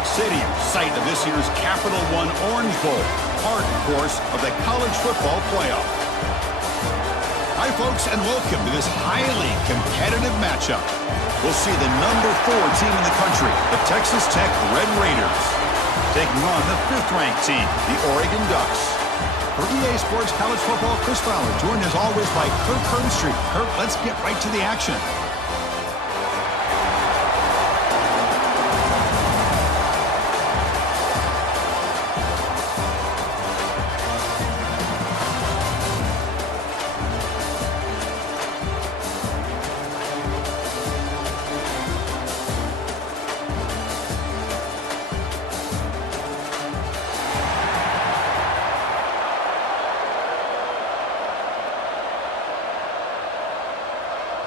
Rock Stadium, site of this year's Capital One Orange Bowl, part, of course, of the college football playoff. Hi, folks, and welcome to this highly competitive matchup. We'll see the #4 team in the country, the Texas Tech Red Raiders, taking on the 5th-ranked team, the Oregon Ducks. For EA Sports College Football, Chris Fowler, joined as always by Kirk Herbstreit. Kirk, let's get right to the action.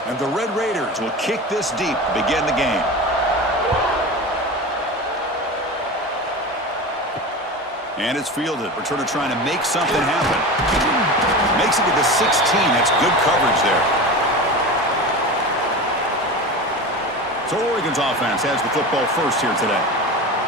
And the Red Raiders will kick this deep to begin the game. And it's fielded. Returner trying to make something happen. Makes it to the 16. That's good coverage there. So Oregon's offense has the football first here today.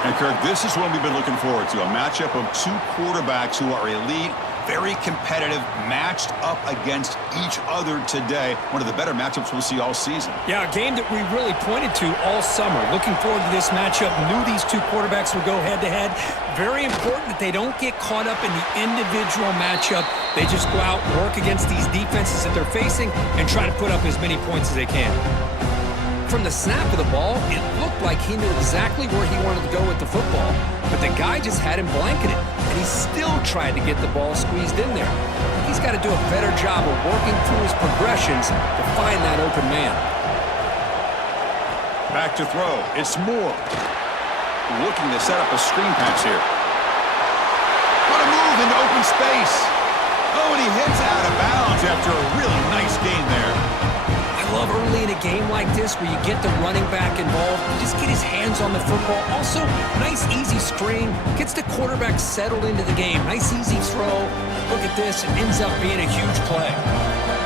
And Kirk, this is what we've been looking forward to. A matchup of two quarterbacks who are elite, very competitive, matched up against each other today. One of the better matchups we'll see all season. Yeah, a game that we really pointed to all summer. Looking forward to this matchup. Knew these two quarterbacks would go head-to-head. Very important that they don't get caught up in the individual matchup. They just go out and work against these defenses that they're facing and try to put up as many points as they can. From the snap of the ball, it looked like he knew exactly where he wanted to go with the football, but the guy just had him blanketed, and he still tried to get the ball squeezed in there. He's got to do a better job of working through his progressions to find that open man. Back to throw. It's Moore. Looking to set up a screen pass here. What a move into open space. Oh, and he heads out of bounds after a really nice gain there. I love early in a game like this where you get the running back involved. You just get his hands on the football. Also, nice, easy screen. Gets the quarterback settled into the game. Nice, easy throw. Look at this. It ends up being a huge play.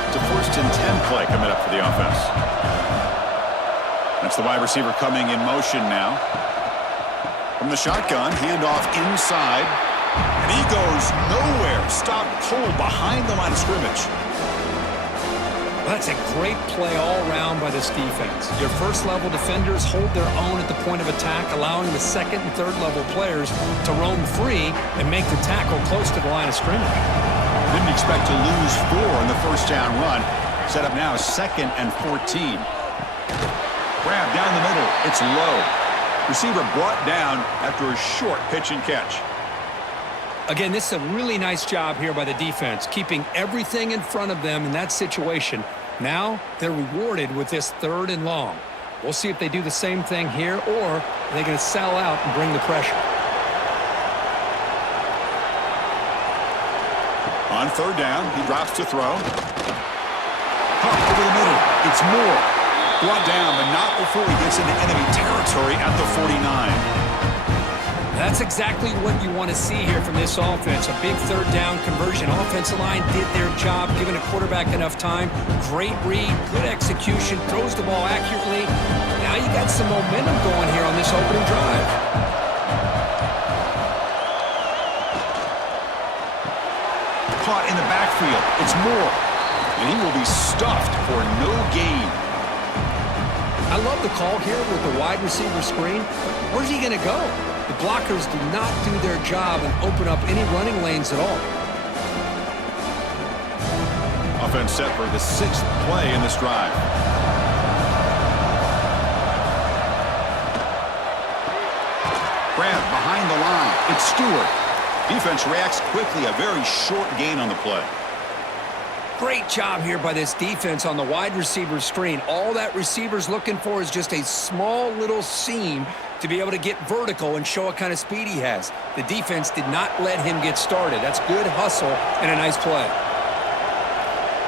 It's a 1st-and-10 play coming up for the offense. That's the wide receiver coming in motion now. From the shotgun, handoff inside. And he goes nowhere. Stop cold behind the line of scrimmage. That's a great play all around by this defense. Your first-level defenders hold their own at the point of attack, allowing the second- and third-level players to roam free and make the tackle close to the line of scrimmage. Didn't expect to lose 4 in the first down run. Set up now 2nd and 14. Grab down the middle. It's low. Receiver brought down after a short pitch and catch. Again, this is a really nice job here by the defense, keeping everything in front of them in that situation. Now they're rewarded with this 3rd and long. We'll see if they do the same thing here, or are they going to sell out and bring the pressure. On 3rd down, he drops to throw. Pump over the middle. It's Moore. Brought down, but not before he gets into enemy territory at the 49. That's exactly what you want to see here from this offense. A big 3rd down conversion. Offensive line did their job, giving a quarterback enough time. Great read, good execution, throws the ball accurately. Now you got some momentum going here on this opening drive. Caught in the backfield. It's Moore. And he will be stuffed for no gain. I love the call here with the wide receiver screen. Where's he going to go? The blockers do not do their job and open up any running lanes at all. Offense set for the 6th play in this drive. Grab behind the line. It's Stewart. Defense reacts quickly. A very short gain on the play. Great job here by this defense on the wide receiver screen. All that receiver's looking for is just a small little seam to be able to get vertical and show what kind of speed he has. The defense did not let him get started. That's good hustle and a nice play.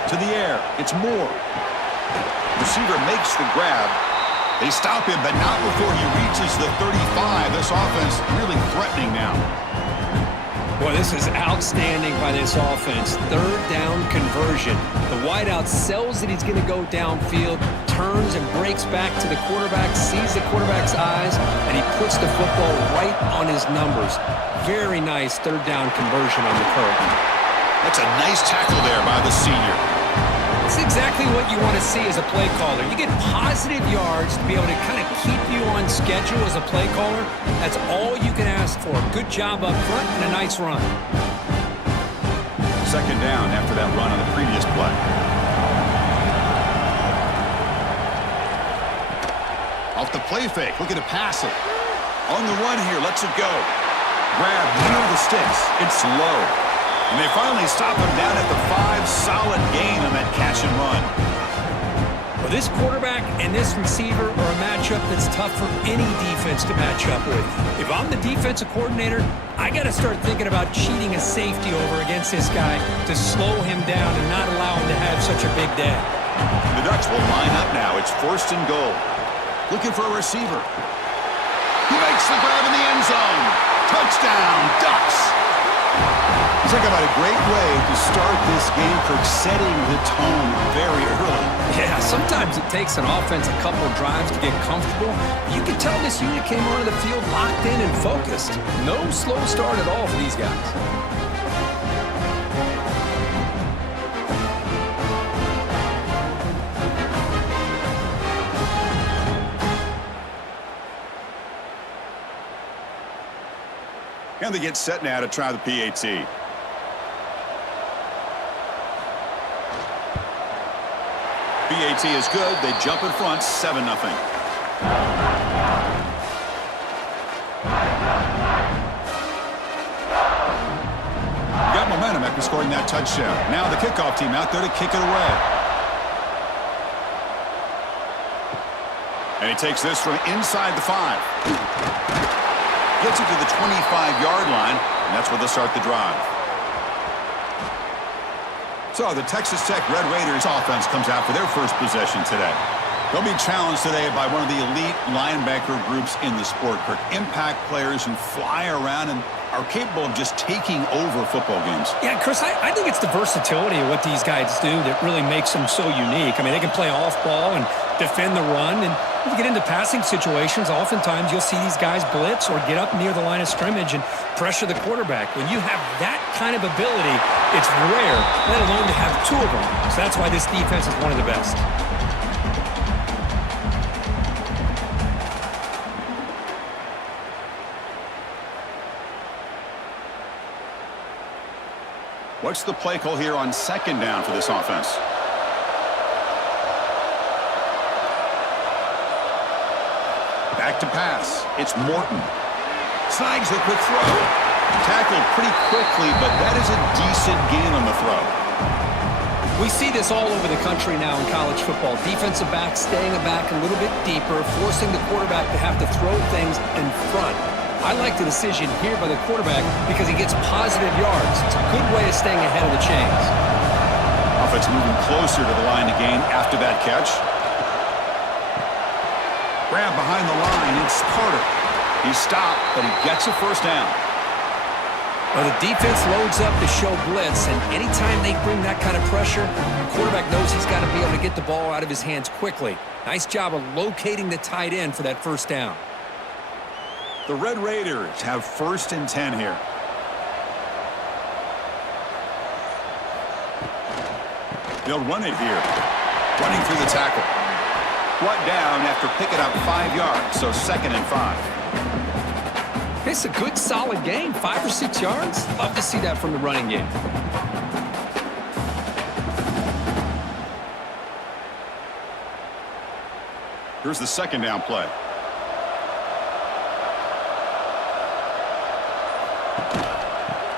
To the air. It's Moore. Receiver makes the grab. They stop him, but not before he reaches the 35. This offense really threatening now. Boy, this is outstanding by this offense. Third down conversion. The wideout sells that he's going to go downfield, turns and breaks back to the quarterback, sees the quarterback's eyes, and he puts the football right on his numbers. Very nice third down conversion on the curve. That's a nice tackle there by the senior. It's exactly what you want to see as a play caller. You get positive yards to be able to kind of keep you on schedule as a play caller. That's all you can ask for. Good job up front and a nice run. Second down after that run on the previous play. Off the play fake, looking to pass it. On the run here, lets it go. Grab near the sticks. It's low. And they finally stop him down at the 5. Solid gain on that catch and run. Well, this quarterback and this receiver are a matchup that's tough for any defense to match up with. If I'm the defensive coordinator, I got to start thinking about cheating a safety over against this guy to slow him down and not allow him to have such a big day. The Ducks will line up now. It's 1st and goal. Looking for a receiver. He makes the grab in the end zone. Touchdown, Ducks. Talk about a great way to start this game for setting the tone very early. Yeah, sometimes it takes an offense a couple of drives to get comfortable. You can tell this unit came onto the field locked in and focused. No slow start at all for these guys. And they get set now to try the PAT. PAT is good. They jump in front, 7-0. Got momentum after scoring that touchdown. Now the kickoff team out there to kick it away. And he takes this from inside the 5. Gets it to the 25-yard line, and that's where they'll start the drive. So the Texas Tech Red Raiders offense comes out for their first possession today. They'll be challenged today by one of the elite linebacker groups in the sport, Kirk. Impact players who fly around and are capable of just taking over football games. Yeah, Chris, I think it's the versatility of what these guys do that really makes them so unique. I mean, they can play off ball and defend the run, and you get into passing situations, oftentimes you'll see these guys blitz or get up near the line of scrimmage and pressure the quarterback. When you have that kind of ability, it's rare, let alone to have two of them. So that's why this defense is one of the best. What's the play call here on second down for this offense? Back to pass. It's Morton. Snags the quick throw. Tackled pretty quickly, but that is a decent gain on the throw. We see this all over the country now in college football. Defensive backs staying back a little bit deeper, forcing the quarterback to have to throw things in front. I like the decision here by the quarterback because he gets positive yards. It's a good way of staying ahead of the chains. Offense moving closer to the line to gain after that catch. Grab behind the line. It's Carter. He stopped, but he gets a first down. Well, the defense loads up to show blitz, and anytime they bring that kind of pressure, the quarterback knows he's got to be able to get the ball out of his hands quickly. Nice job of locating the tight end for that first down. The Red Raiders have 1st and 10 here. They'll run it here. Running through the tackle. Brought down after picking up 5 yards, so 2nd and 5. It's a good, solid game. 5 or 6 yards. Love to see that from the running game. Here's the second down play.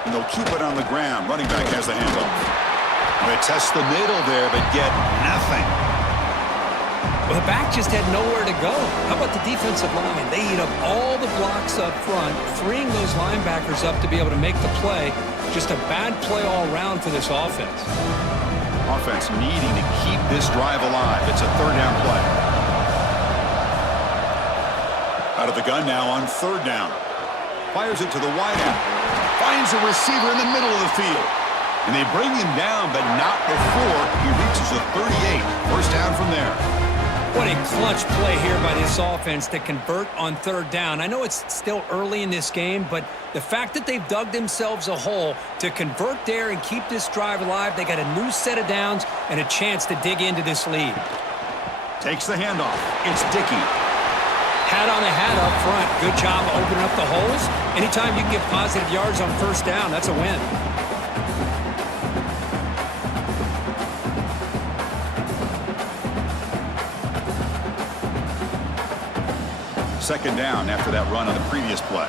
And they'll keep it on the ground. Running back has the handoff. They test the middle there, but get nothing. Well, the back just had nowhere to go. How about the defensive line? They eat up all the blocks up front, freeing those linebackers up to be able to make the play. Just a bad play all around for this offense. Offense needing to keep this drive alive. It's a third down play. Out of the gun now on third down. Fires it to the wideout. finds a receiver in the middle of the field. And they bring him down, but not before he reaches the 38. First down from there. What a clutch play here by this offense to convert on third down. I know it's still early in this game, but the fact that they've dug themselves a hole to convert there and keep this drive alive, they got a new set of downs and a chance to dig into this lead. Takes the handoff. It's Dickey. Hat on a hat up front. Good job opening up the holes. Anytime you can get positive yards on first down, that's a win. Second down after that run on the previous play.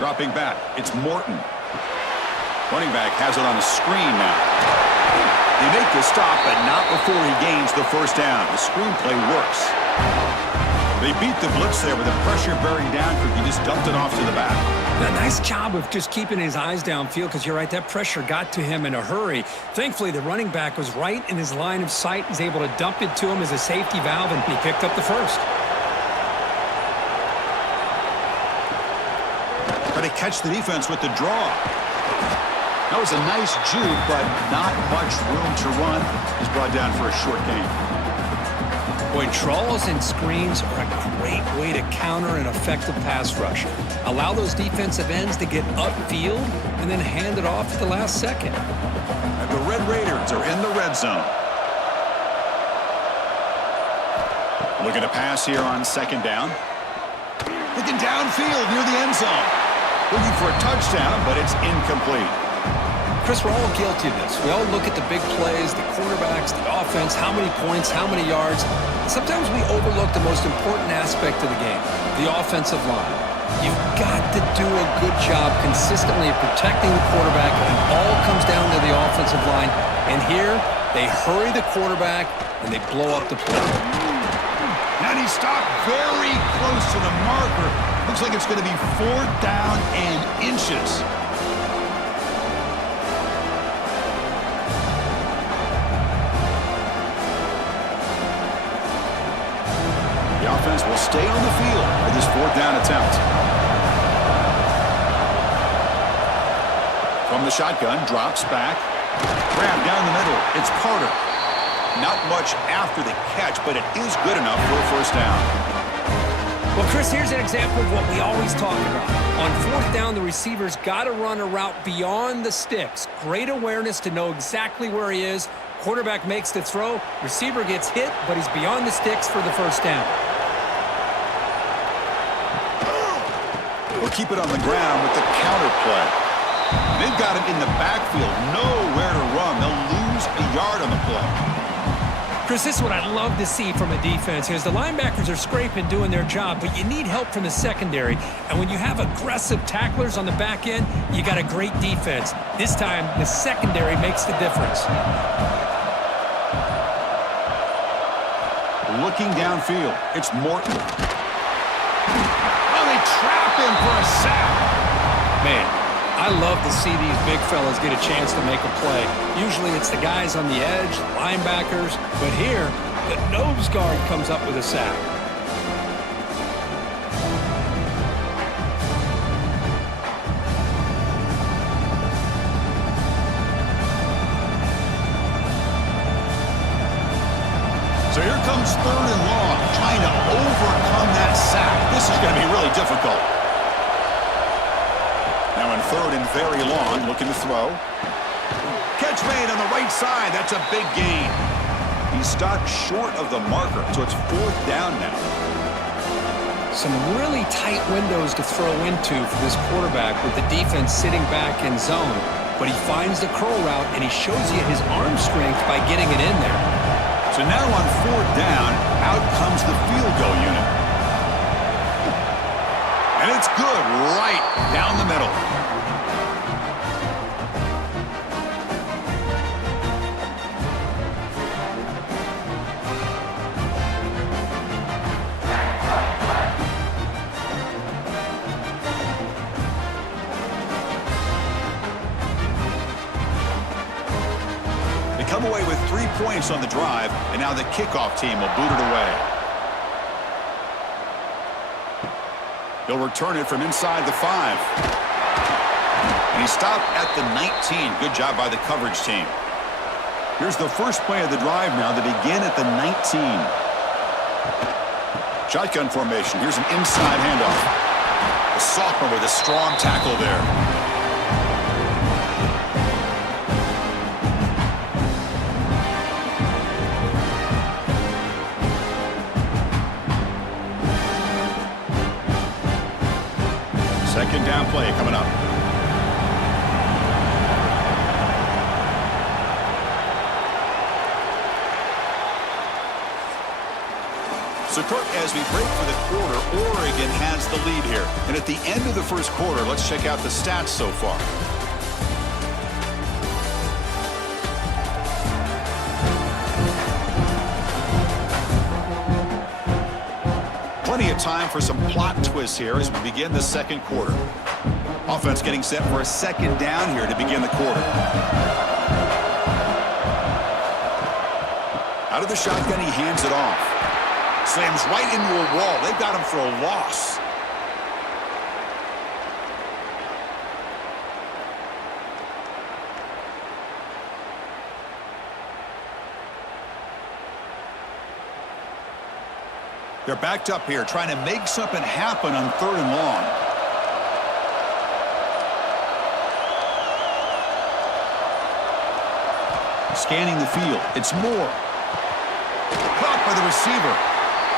Dropping back, it's Morton. Running back has it on the screen now. They make the stop, but not before he gains the first down. The screenplay works. They beat the blitz there with the pressure bearing down because he just dumped it off to the back. A nice job of just keeping his eyes downfield because you're right, that pressure got to him in a hurry. Thankfully, the running back was right in his line of sight. He's able to dump it to him as a safety valve, and he picked up the first. Try to catch the defense with the draw. That was a nice juke, but not much room to run. He's brought down for a short gain. Boy, draws and screens are a great way to counter an effective pass rush. Allow those defensive ends to get upfield and then hand it off at the last second. And the Red Raiders are in the red zone. Looking to pass here on second down. Looking downfield near the end zone. Looking for a touchdown, but it's incomplete. Chris, we're all guilty of this. We all look at the big plays, the quarterbacks, the offense, how many points, how many yards. Sometimes we overlook the most important aspect of the game, the offensive line. You've got to do a good job consistently of protecting the quarterback, and it all comes down to the offensive line. And here, they hurry the quarterback, and they blow up the play. And he stopped very close to the marker. Looks like it's going to be 4th down and inches. The offense will stay on the field for this 4th down attempt. From the shotgun, drops back. Grab down the middle. It's Carter. Not much after the catch, but it is good enough for a first down. Well, Chris, here's an example of what we always talk about. On 4th down, the receiver's got to run a route beyond the sticks. Great awareness to know exactly where he is. Quarterback makes the throw. Receiver gets hit, but he's beyond the sticks for the first down. We'll keep it on the ground with the counter play. They've got him in the backfield, nowhere to run. They'll lose a yard on the play. Chris, this is what I love to see from a defense because the linebackers are scraping, doing their job, but you need help from the secondary. And when you have aggressive tacklers on the back end, you got a great defense. This time, the secondary makes the difference. Looking downfield, it's Morton. Oh, they trap him for a sack. Man, I love to see these big fellas get a chance to make a play. Usually it's the guys on the edge, the linebackers, but here, the nose guard comes up with a sack. So here comes 3rd and long, trying to overcome that sack. This is going to be really difficult. Now in 3rd and very long, looking to throw. Catch made on the right side. That's a big gain. He stopped short of the marker, so it's 4th down now. Some really tight windows to throw into for this quarterback with the defense sitting back in zone. But he finds the curl route, and he shows you his arm strength by getting it in there. So now on 4th down, out comes the field goal unit. And it's good right down the middle. Come away with 3 points on the drive, and now the kickoff team will boot it away. He'll return it from inside the 5. And he stopped at the 19. Good job by the coverage team. Here's the first play of the drive now. They begin at the 19. Shotgun formation. Here's an inside handoff. The sophomore with a strong tackle there. Second down play coming up. So, Kirk, as we break for the quarter, Oregon has the lead here. And at the end of the first quarter, let's check out the stats so far. Plenty of time for some plot twists here as we begin the second quarter. Offense getting set for a second down here to begin the quarter. Out of the shotgun, he hands it off. Slams right into a wall. They've got him for a loss. They're backed up here, trying to make something happen on 3rd and long. Scanning the field. It's Moore. Caught by the receiver.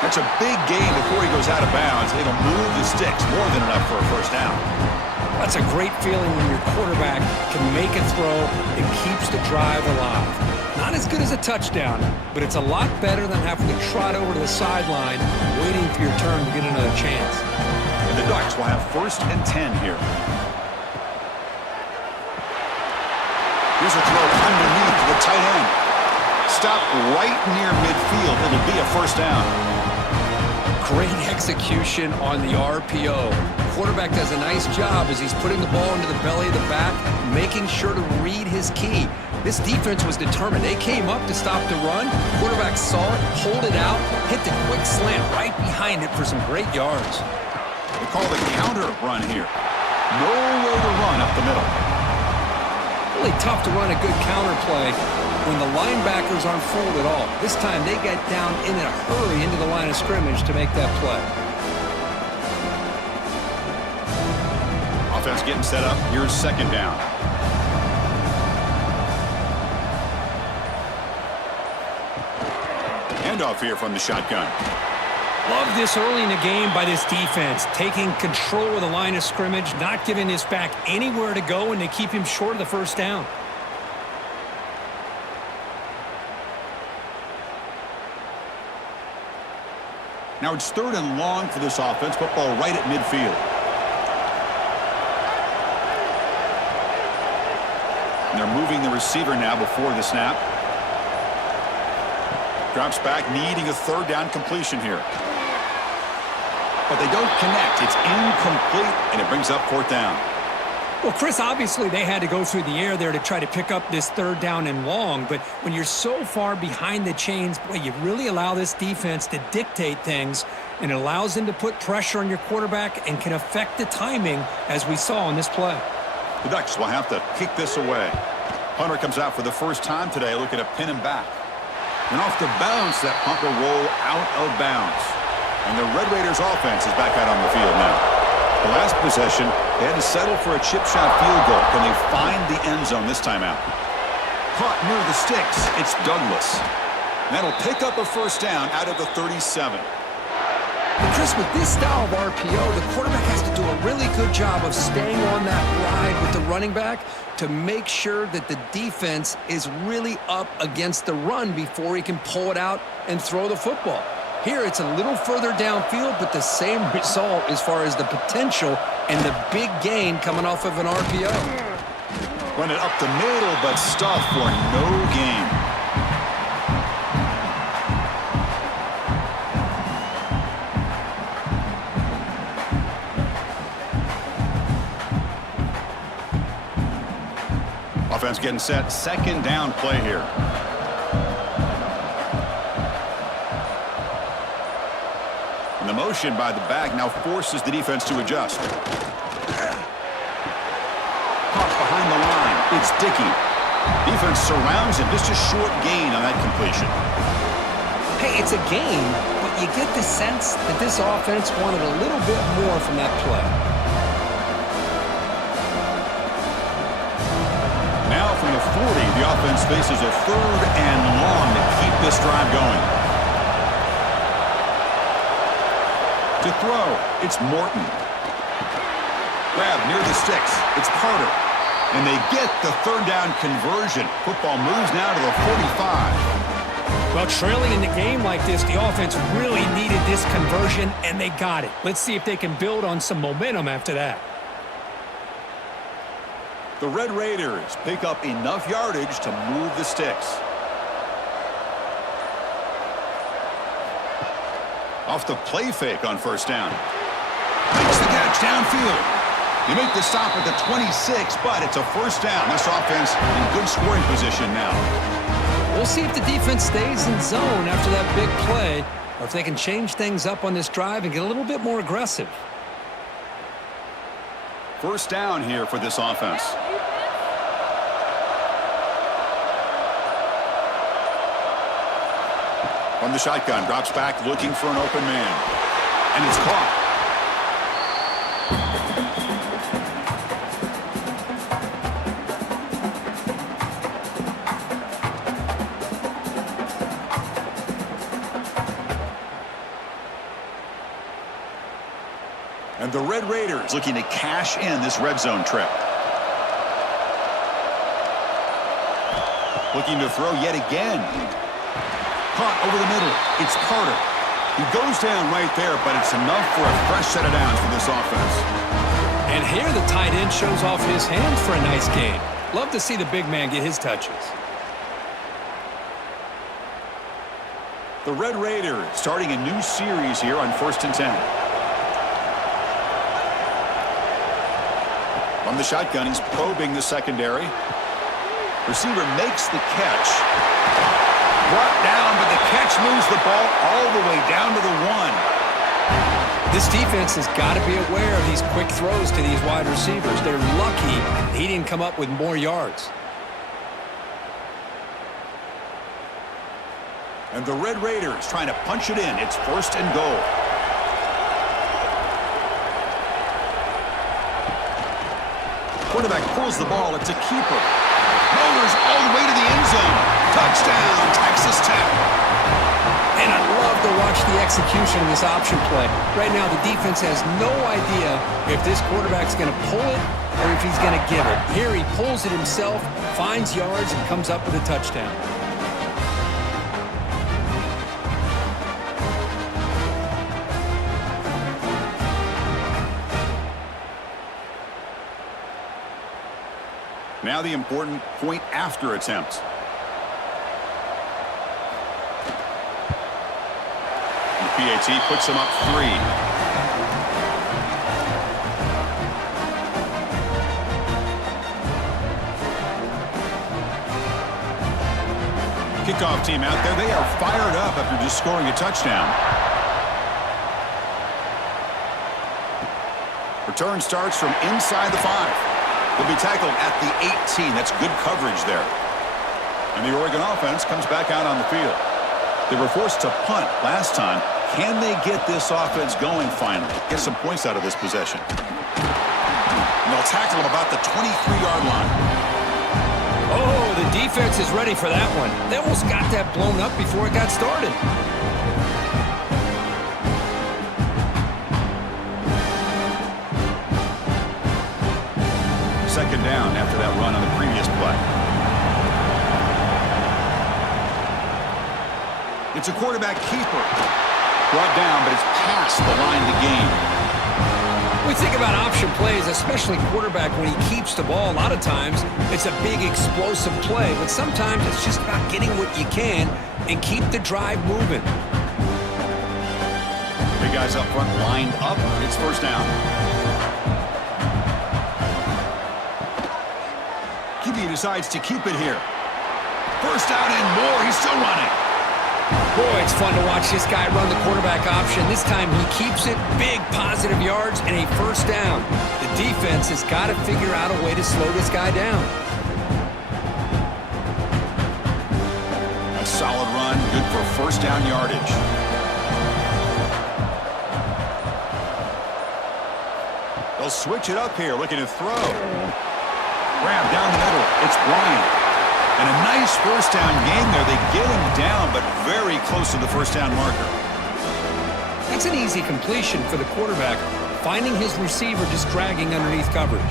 That's a big gain before he goes out of bounds. It'll move the sticks more than enough for a first down. That's a great feeling when your quarterback can make a throw that keeps the drive alive. Not as good as a touchdown, but it's a lot better than having to trot over to the sideline waiting for your turn to get another chance. And the Ducks will have 1st and 10 here. Here's a throw underneath the tight end. Stop right near midfield. It'll be a first down. Great execution on the RPO. Quarterback does a nice job as he's putting the ball into the belly of the back, making sure to read his key. This defense was determined. They came up to stop the run. Quarterback saw it, pulled it out, hit the quick slant right behind it for some great yards. They call the counter run here. Nowhere to run up the middle. Really tough to run a good counter play when the linebackers aren't fooled at all. This time they get down in a hurry into the line of scrimmage to make that play. Offense getting set up. Here's second down. Handoff here from the shotgun. Love this early in the game by this defense, taking control of the line of scrimmage, not giving this back anywhere to go, and they keep him short of the first down. Now it's 3rd and long for this offense. Football right at midfield. And they're moving the receiver now before the snap. Drops back, needing a 3rd down completion here. But they don't connect. It's incomplete, and it brings up 4th down. Well, Chris, obviously they had to go through the air there to try to pick up this 3rd down and long, but when you're so far behind the chains, boy, you really allow this defense to dictate things, and it allows them to put pressure on your quarterback and can affect the timing, as we saw in this play. The Ducks will have to kick this away. Punter comes out for the first time today, looking to pin him back. And off the bounce, that punt will roll out of bounds. And the Red Raiders offense is back out on the field now. The last possession, they had to settle for a chip shot field goal. Can they find the end zone this time out? Caught near the sticks. It's Douglas. And that'll pick up a first down out of the 37. And Chris, with this style of RPO, the quarterback has to do a really good job of staying on that ride with the running back to make sure that the defense is really up against the run before he can pull it out and throw the football. Here, it's a little further downfield, but the same result as far as the potential and the big gain coming off of an RPO. Run it up the middle, but stuffed for no gain. Offense getting set. Second down play here. And the motion by the back now forces the defense to adjust. Caught behind the line. It's Dickey. Defense surrounds him. Just a short gain on that completion. Hey, it's a game, but you get the sense that this offense wanted a little bit more from that play. Now from the 40, the offense faces a 3rd and long to keep this drive going. To throw, it's Morton. Grab near the sticks. It's Carter. And they get the 3rd down conversion. Football moves now to the 45. Well, trailing in the game like this, the offense really needed this conversion, and they got it. Let's see if they can build on some momentum after that. The Red Raiders pick up enough yardage to move the sticks. Off the play fake on 1st down. Makes the catch downfield. You make the stop at the 26, but it's a 1st down. This offense in good scoring position now. We'll see if the defense stays in zone after that big play, or if they can change things up on this drive and get a little bit more aggressive. 1st down here for this offense. From the shotgun, drops back looking for an open man. And it's caught. And the Red Raiders looking to cash in this red zone trip. Looking to throw yet again. Caught over the middle. It's Carter. He goes down right there, but it's enough for a fresh set of downs for this offense. And here the tight end shows off his hands for a nice game. Love to see the big man get his touches. The Red Raiders starting a new series here on 1st and 10. From the shotgun, he's probing the secondary. Receiver makes the catch. Brought down, but the catch moves the ball all the way down to the 1. This defense has got to be aware of these quick throws to these wide receivers. They're lucky he didn't come up with more yards. And the Red Raiders trying to punch it in. It's 1st and goal. Quarterback pulls the ball. It's a keeper. Motors all the way to the end zone. Touchdown, Texas Tech. And I love to watch the execution of this option play. Right now, the defense has no idea if this quarterback's going to pull it or if he's going to give it. Here he pulls it himself, finds yards, and comes up with a touchdown. Now the important point after attempt. The PAT puts him up 3. Kickoff team out there. They are fired up after just scoring a touchdown. Return starts from inside the 5. They'll be tackled at the 18. That's good coverage there. And the Oregon offense comes back out on the field. They were forced to punt last time. Can they get this offense going finally? Get some points out of this possession. And they'll tackle him about the 23-yard line. Oh, the defense is ready for that one. They almost got that blown up before it got started. 2nd down after that run on the previous play. It's a quarterback keeper. Brought down, but it's past the line to gain. We think about option plays, especially quarterback when he keeps the ball. A lot of times, it's a big explosive play, but sometimes it's just about getting what you can and keep the drive moving. Big guys up front lined up. It's 1st down. QB decides to keep it here. 1st down and more. He's still running. Boy, it's fun to watch this guy run the quarterback option. This time he keeps it, big positive yards, and a first down. The defense has got to figure out a way to slow this guy down. A solid run, good for first down yardage. They'll switch it up here, looking to throw. Grab down the middle. It's Bryant. And a nice first down gain there. They get him down, but very close to the first down marker. It's an easy completion for the quarterback, finding his receiver just dragging underneath coverage.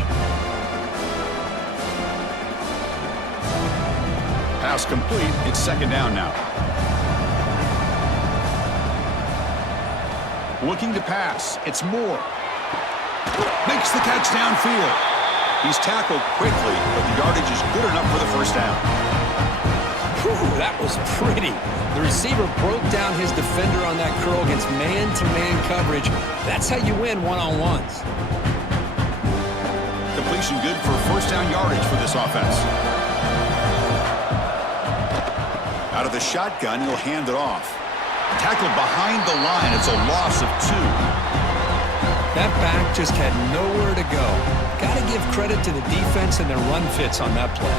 Pass complete. It's second down now. Looking to pass. It's Moore. Makes the catch downfield. He's tackled quickly, but the yardage is good enough for the first down. Whew, that was pretty. The receiver broke down his defender on that curl against man-to-man coverage. That's how you win one-on-ones. Completion good for first down yardage for this offense. Out of the shotgun, he'll hand it off. Tackled behind the line. It's a loss of 2. That back just had nowhere to go. Got to give credit to the defense and their run fits on that play.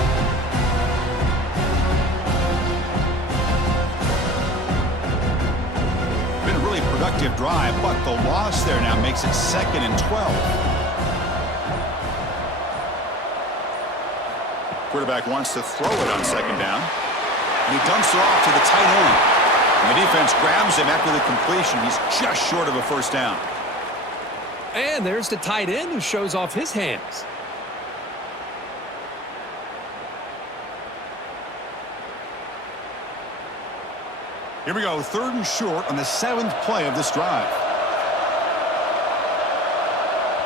Been a really productive drive, but the loss there now makes it 2nd and 12. Quarterback wants to throw it on second down. And he dumps it off to the tight end. And the defense grabs him after the completion. He's just short of a first down. And there's the tight end who shows off his hands. Here we go, 3rd and short on the 7th play of this drive.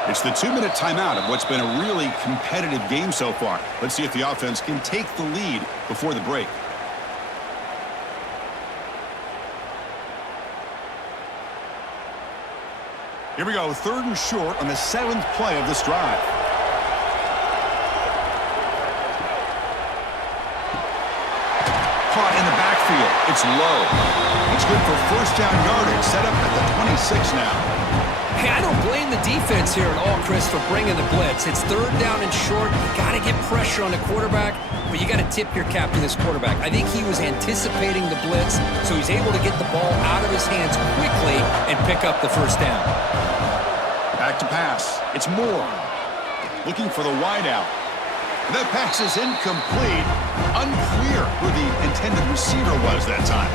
It's the 2-minute timeout of what's been a really competitive game so far. Let's see if the offense can take the lead before the break. Here we go, 3rd and short on the 7th play of this drive. Caught in the backfield. It's low. It's good for first down yardage. Set up at the 26 now. Hey, I don't blame the defense here at all, Chris, for bringing the blitz. It's 3rd down and short. You got to get pressure on the quarterback, but you got to tip your cap to this quarterback. I think he was anticipating the blitz, so he's able to get the ball out of his hands quickly and pick up the first down. Back to pass. It's Moore. Looking for the wideout. That pass is incomplete. Unclear who the intended receiver was that time.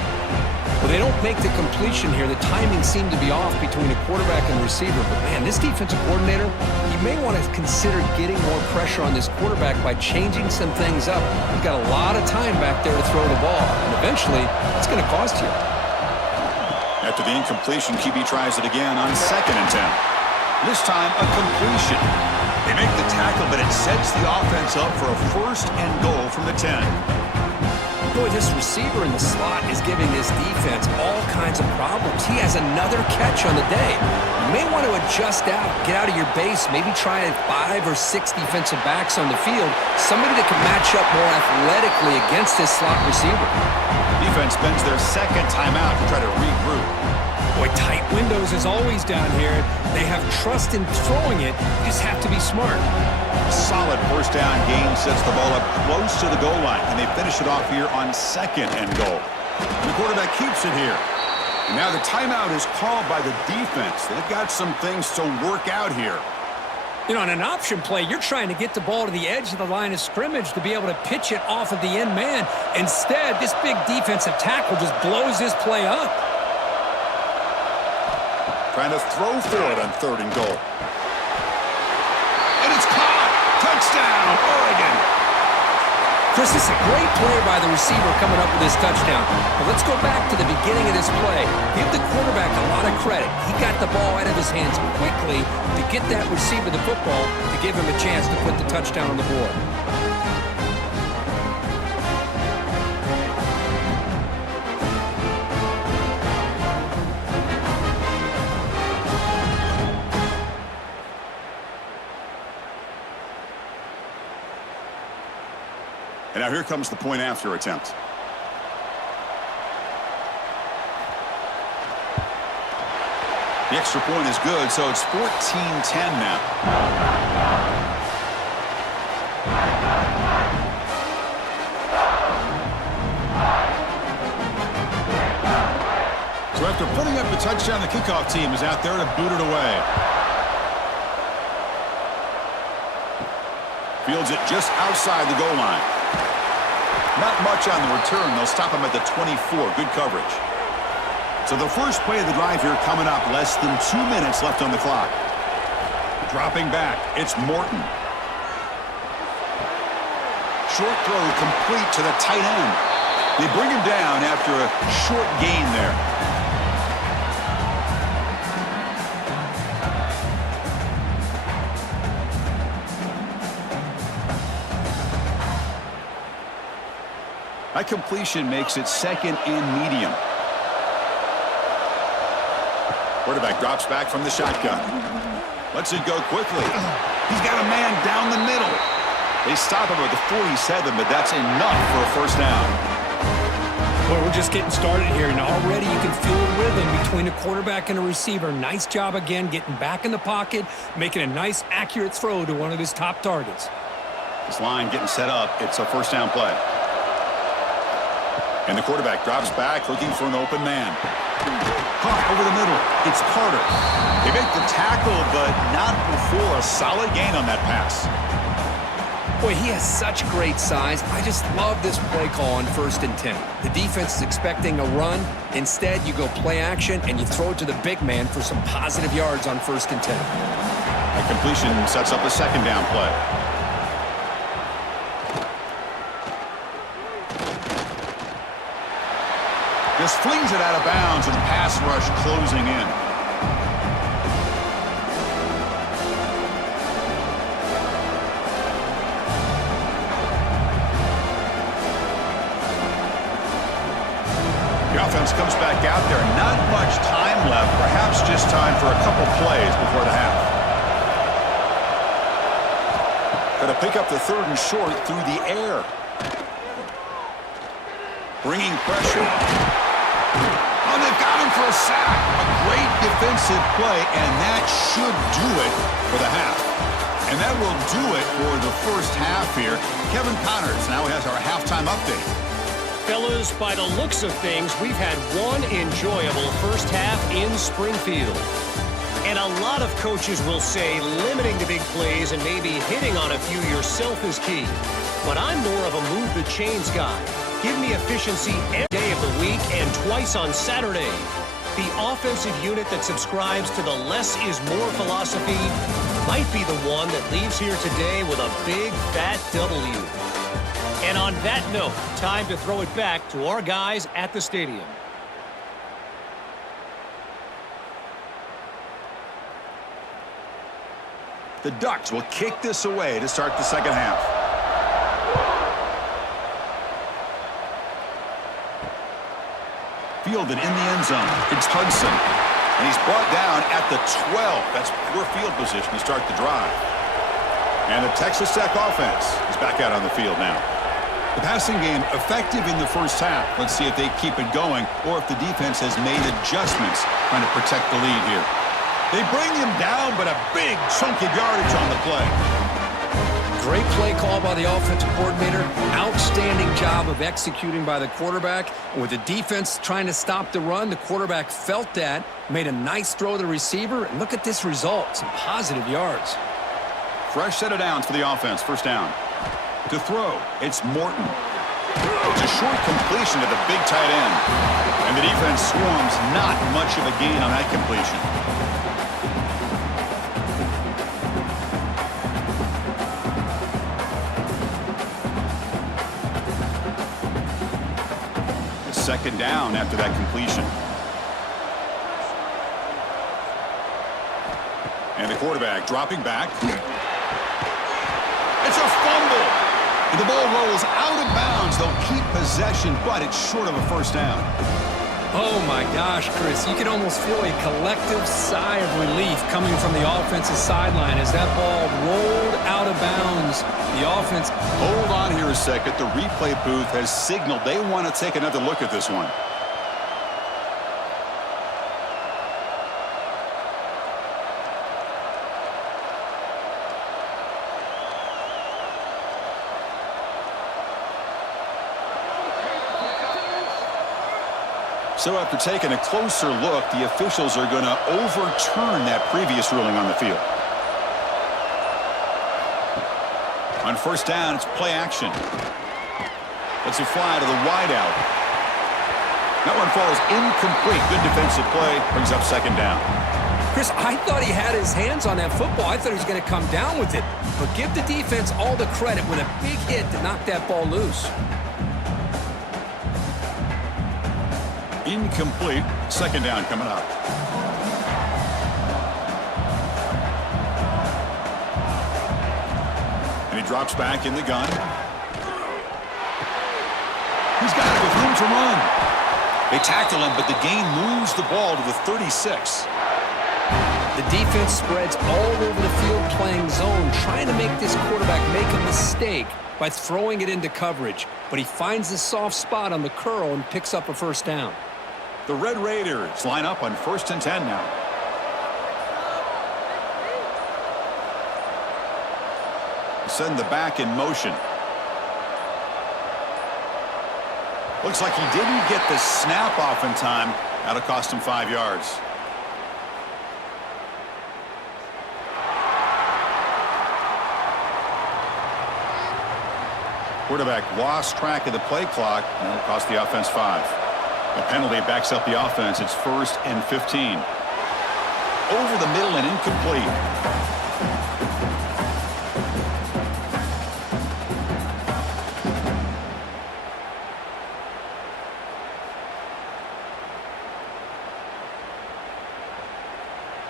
Well, they don't make the completion here. The timing seemed to be off between a quarterback and receiver. But, man, this defensive coordinator, he may want to consider getting more pressure on this quarterback by changing some things up. He's got a lot of time back there to throw the ball. And eventually, it's going to cost you. After the incompletion, QB tries it again on 2nd and 10. This time, a completion. They make the tackle, but it sets the offense up for a 1st and goal from the 10. Boy, this receiver in the slot is giving this defense all kinds of problems. He has another catch on the day. You may want to adjust out, get out of your base, maybe try 5 or 6 defensive backs on the field, somebody that can match up more athletically against this slot receiver. Defense spends their 2nd timeout to try to regroup. Boy, tight windows is always down here. They have trust in throwing it. You just have to be smart. Solid first down gain sets the ball up close to the goal line, and they finish it off here on 2nd and goal. And the quarterback keeps it here. And now the timeout is called by the defense. They've got some things to work out here. You know, in an option play, you're trying to get the ball to the edge of the line of scrimmage to be able to pitch it off of the end man. Instead, this big defensive tackle just blows this play up. Trying to throw for it on 3rd and goal. And it's caught! Touchdown, Oregon! Chris, this is a great play by the receiver coming up with this touchdown. But let's go back to the beginning of this play. Give the quarterback a lot of credit. He got the ball out of his hands quickly to get that receiver the football to give him a chance to put the touchdown on the board. And now here comes the point after attempt. The extra point is good, so it's 14-10 now. So after putting up the touchdown, the kickoff team is out there to boot it away. Fields it just outside the goal line. Not much on the return. They'll stop him at the 24. Good coverage. So the first play of the drive here coming up. Less than 2 minutes left on the clock. Dropping back. It's Morton. Short throw complete to the tight end. They bring him down after a short gain there. That completion makes it second and medium. Quarterback drops back from the shotgun. Lets it go quickly. He's got a man down the middle. They stop him at the 47, but that's enough for a first down. Well, we're just getting started here, and already you can feel a rhythm between a quarterback and a receiver. Nice job again getting back in the pocket, making a nice, accurate throw to one of his top targets. This line getting set up. It's a first down play. And the quarterback drops back, looking for an open man. Caught over the middle. It's Carter. They make the tackle, but not before a solid gain on that pass. Boy, he has such great size. I just love this play call on 1st and 10. The defense is expecting a run. Instead, you go play action, and you throw it to the big man for some positive yards on 1st and 10. That completion sets up a second down play. Just flings it out of bounds, and pass rush closing in. The offense comes back out there. Not much time left. Perhaps just time for a couple plays before the half. Got to pick up the 3rd and short through the air. Bringing pressure. Oh, they've got him for a sack. A great defensive play, and that should do it for the half. And that will do it for the first half here. Kevin Connors now has our halftime update. Fellas, by the looks of things, we've had one enjoyable first half in Springfield. And a lot of coaches will say limiting the big plays and maybe hitting on a few yourself is key. But I'm more of a move the chains guy. Give me efficiency every day of the week and twice on Saturday. The offensive unit that subscribes to the less is more philosophy might be the one that leaves here today with a big fat W. And on that note, time to throw it back to our guys at the stadium. The Ducks will kick this away to start the second half. Fielded in the end zone. It's Hudson. And he's brought down at the 12. That's poor field position to start the drive. And the Texas Tech offense is back out on the field now. The passing game effective in the first half. Let's see if they keep it going or if the defense has made adjustments trying to protect the lead here. They bring him down, but a big chunk of yardage on the play. Great play call by the offensive coordinator. Outstanding job of executing by the quarterback. And with the defense trying to stop the run, the quarterback felt that, made a nice throw to the receiver, and look at this result, some positive yards. Fresh set of downs for the offense, first down. To throw, it's Morton. It's a short completion to the big tight end. And the defense swarms, not much of a gain on that completion. Second down after that completion. And the quarterback dropping back. It's a fumble. And the ball rolls out of bounds. They'll keep possession, but it's short of a first down. Oh, my gosh, Chris. You can almost feel a collective sigh of relief coming from the offensive sideline as that ball rolled out of bounds. The offense. Hold on here a second. The replay booth has signaled they want to take another look at this one. So after taking a closer look, the officials are going to overturn that previous ruling on the field. On first down, it's play action. Let's it fly to the wideout. That one falls incomplete. Good defensive play. Brings up second down. Chris, I thought he had his hands on that football. I thought he was going to come down with it. But give the defense all the credit with a big hit to knock that ball loose. Incomplete. Second down coming up. And he drops back in the gun. He's got it with room to run. They tackle him, but the gain moves the ball to the 36. The defense spreads all over the field playing zone, trying to make this quarterback make a mistake by throwing it into coverage. But he finds the soft spot on the curl and picks up a first down. The Red Raiders line up on 1st and 10 now. Send the back in motion. Looks like he didn't get the snap off in time. That'll cost him 5 yards. Quarterback lost track of the play clock, and it'll cost the offense 5. A penalty backs up the offense. It's 1st and 15. Over the middle and incomplete.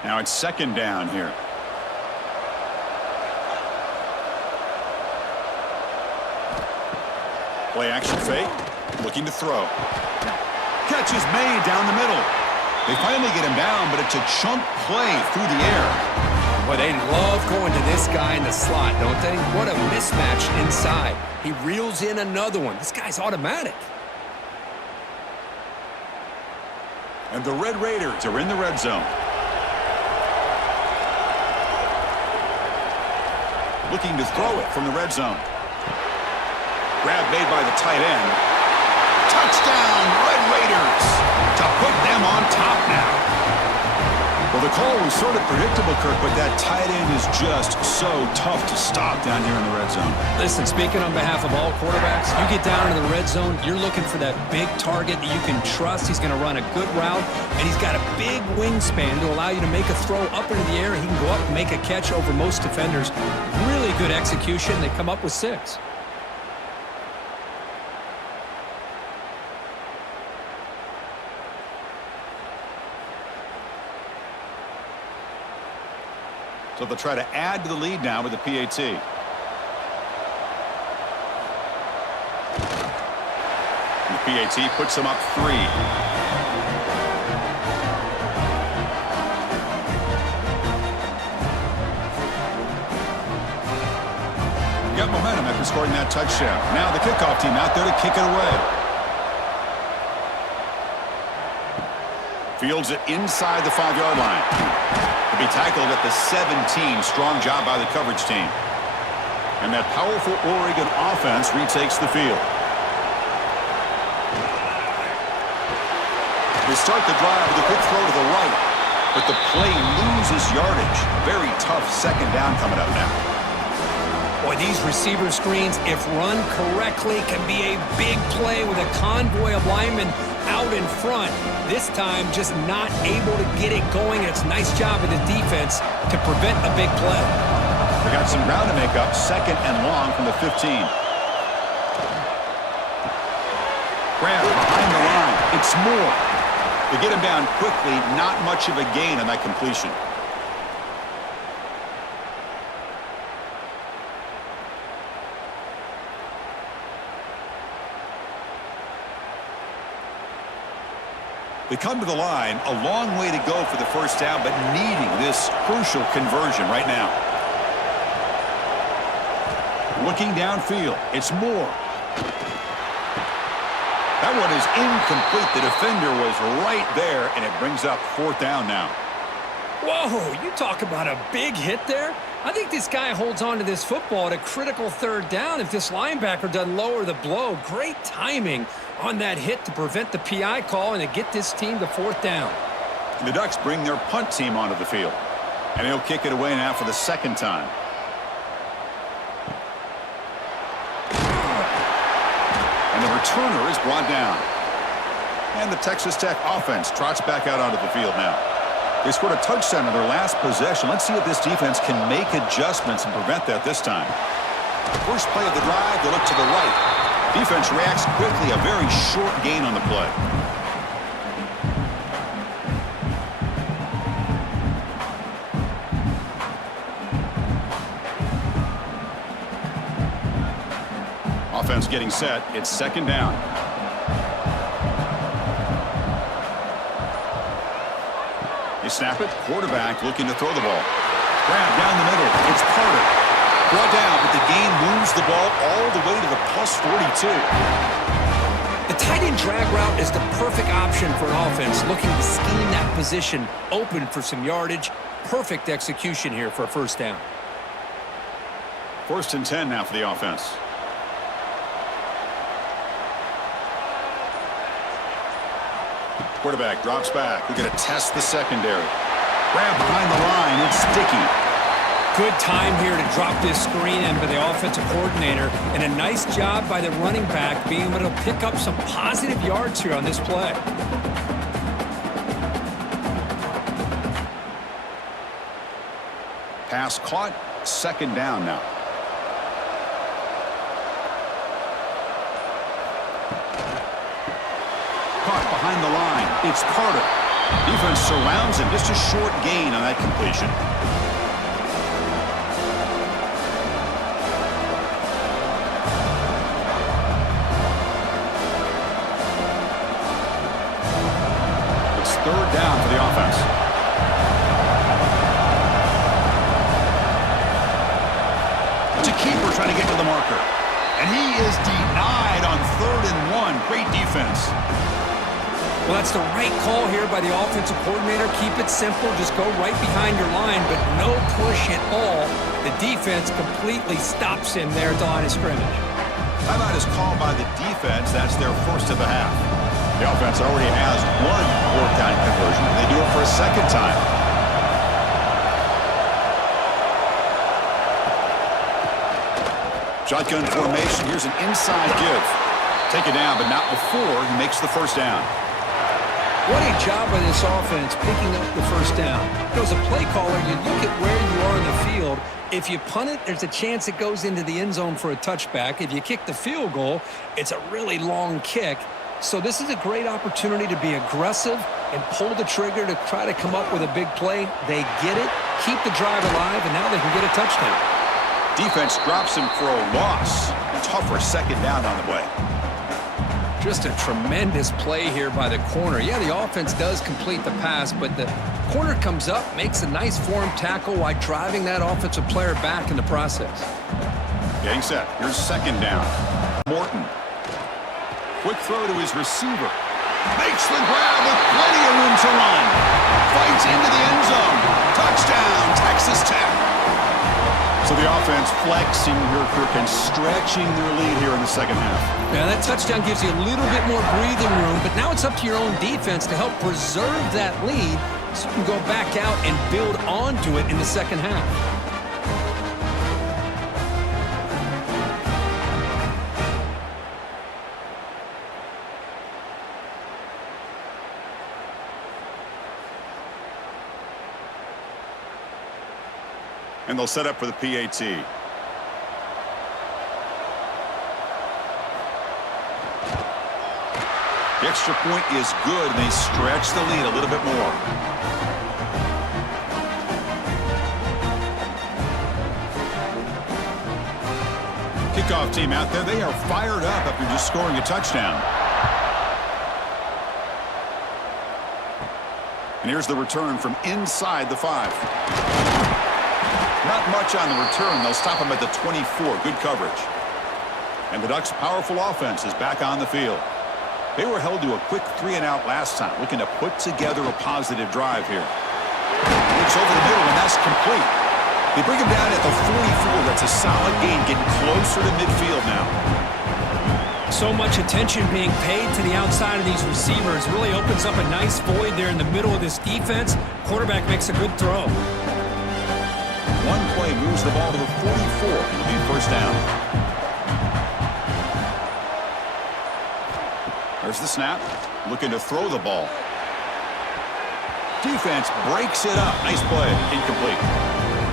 Now it's second down here. Play action fake. Looking to throw. Catch is made down the middle. They finally get him down, but it's a chunk play through the air. Boy, they love going to this guy in the slot, don't they? What a mismatch inside. He reels in another one. This guy's automatic. And the Red Raiders are in the red zone. Looking to throw it from the red zone. Grab made by the tight end. Touchdown, Red Raiders, to put them on top now. Well, the call was sort of predictable, Kirk, but that tight end is just so tough to stop down here in the red zone. Listen, speaking on behalf of all quarterbacks, you get down into the red zone, you're looking for that big target that you can trust. He's going to run a good route, and he's got a big wingspan to allow you to make a throw up into the air. He can go up and make a catch over most defenders. Really good execution. They come up with 6. So they'll try to add to the lead now with the PAT. And the PAT puts them up 3. Got momentum after scoring that touchdown. Now the kickoff team out there to kick it away. Fields it inside the 5-yard line. To be tackled at the 17. Strong job by the coverage team. And that powerful Oregon offense retakes the field. They start the drive with a quick throw to the right, but the play loses yardage. Very tough second down coming up now. Boy, these receiver screens, if run correctly, can be a big play with a convoy of linemen out in front. This time, just not able to get it going. It's a nice job of the defense to prevent a big play. They got some ground to make up. 2nd and long from the 15. Grab behind the line. It's more. They get him down quickly. Not much of a gain on that completion. They come to the line, a long way to go for the first down, but needing this crucial conversion right now. Looking downfield, it's Moore. That one is incomplete. The defender was right there, and it brings up 4th down now. Whoa, you talk about a big hit there. I think this guy holds on to this football at a critical 3rd down if this linebacker doesn't lower the blow. Great timing on that hit to prevent the PI call and to get this team to fourth down. The Ducks bring their punt team onto the field. And he'll kick it away now for the second time. And the returner is brought down. And the Texas Tech offense trots back out onto the field now. They scored a touchdown on their last possession. Let's see if this defense can make adjustments and prevent that this time. First play of the drive, they look to the right. Defense reacts quickly, a very short gain on the play. Offense getting set. It's second down. They snap it. Quarterback looking to throw the ball. Grab down the middle. It's Carter. Brought down, but the gain moves the ball all the way to the plus 42. The tight end drag route is the perfect option for an offense looking to scheme that position open for some yardage. Perfect execution here for a first down. 1st and 10 now for the offense. Quarterback drops back. We're going to test the secondary. Grab behind the line. It's Sticky. Good time here to drop this screen in by the offensive coordinator, and a nice job by the running back being able to pick up some positive yards here on this play. Pass caught. Second down now. Caught behind the line. It's Carter. Defense surrounds him. Just a short gain on that completion. It's third down for the offense. It's a keeper trying to get to the marker. And he is denied on 3rd and 1. Great defense. Well, that's the right call here by the offensive coordinator. Keep it simple. Just go right behind your line, but no push at all. The defense completely stops him there at the line of scrimmage. Timeout is called by the defense. That's their first of the half. The offense already has one fourth-down conversion, and they do it for a second time. Shotgun formation. Here's an inside give. Take it down, but not before he makes the first down. What a job by this offense picking up the first down. As a play caller, you look at where you are in the field. If you punt it, there's a chance it goes into the end zone for a touchback. If you kick the field goal, it's a really long kick. So this is a great opportunity to be aggressive and pull the trigger to try to come up with a big play. They get it, keep the drive alive, and now they can get a touchdown. Defense drops him for a loss. Tougher second down on the way. Just a tremendous play here by the corner. Yeah, the offense does complete the pass, but the corner comes up, makes a nice form tackle while driving that offensive player back in the process. Getting set. Here's second down. Morton. Quick throw to his receiver. Makes the grab with plenty of room to run. Fights into the end zone. Touchdown, Texas Tech. So the offense flexing here, Kirk, and stretching their lead here in the second half. Yeah, that touchdown gives you a little bit more breathing room, but now it's up to your own defense to help preserve that lead so you can go back out and build onto it in the second half. And they'll set up for the PAT. The extra point is good, and they stretch the lead a little bit more. Kickoff team out there. They are fired up after just scoring a touchdown. And here's the return from inside the 5. Not much on the return. They'll stop him at the 24. Good coverage. And the Ducks' powerful offense is back on the field. They were held to a quick 3-and-out last time, looking to put together a positive drive here. Looks over the middle, and that's complete. They bring him down at the 44. That's a solid gain, getting closer to midfield now. So much attention being paid to the outside of these receivers. Really opens up a nice void there in the middle of this defense. Quarterback makes a good throw. One play moves the ball to the 44. It'll be first down. There's the snap. Looking to throw the ball. Defense breaks it up. Nice play. Incomplete.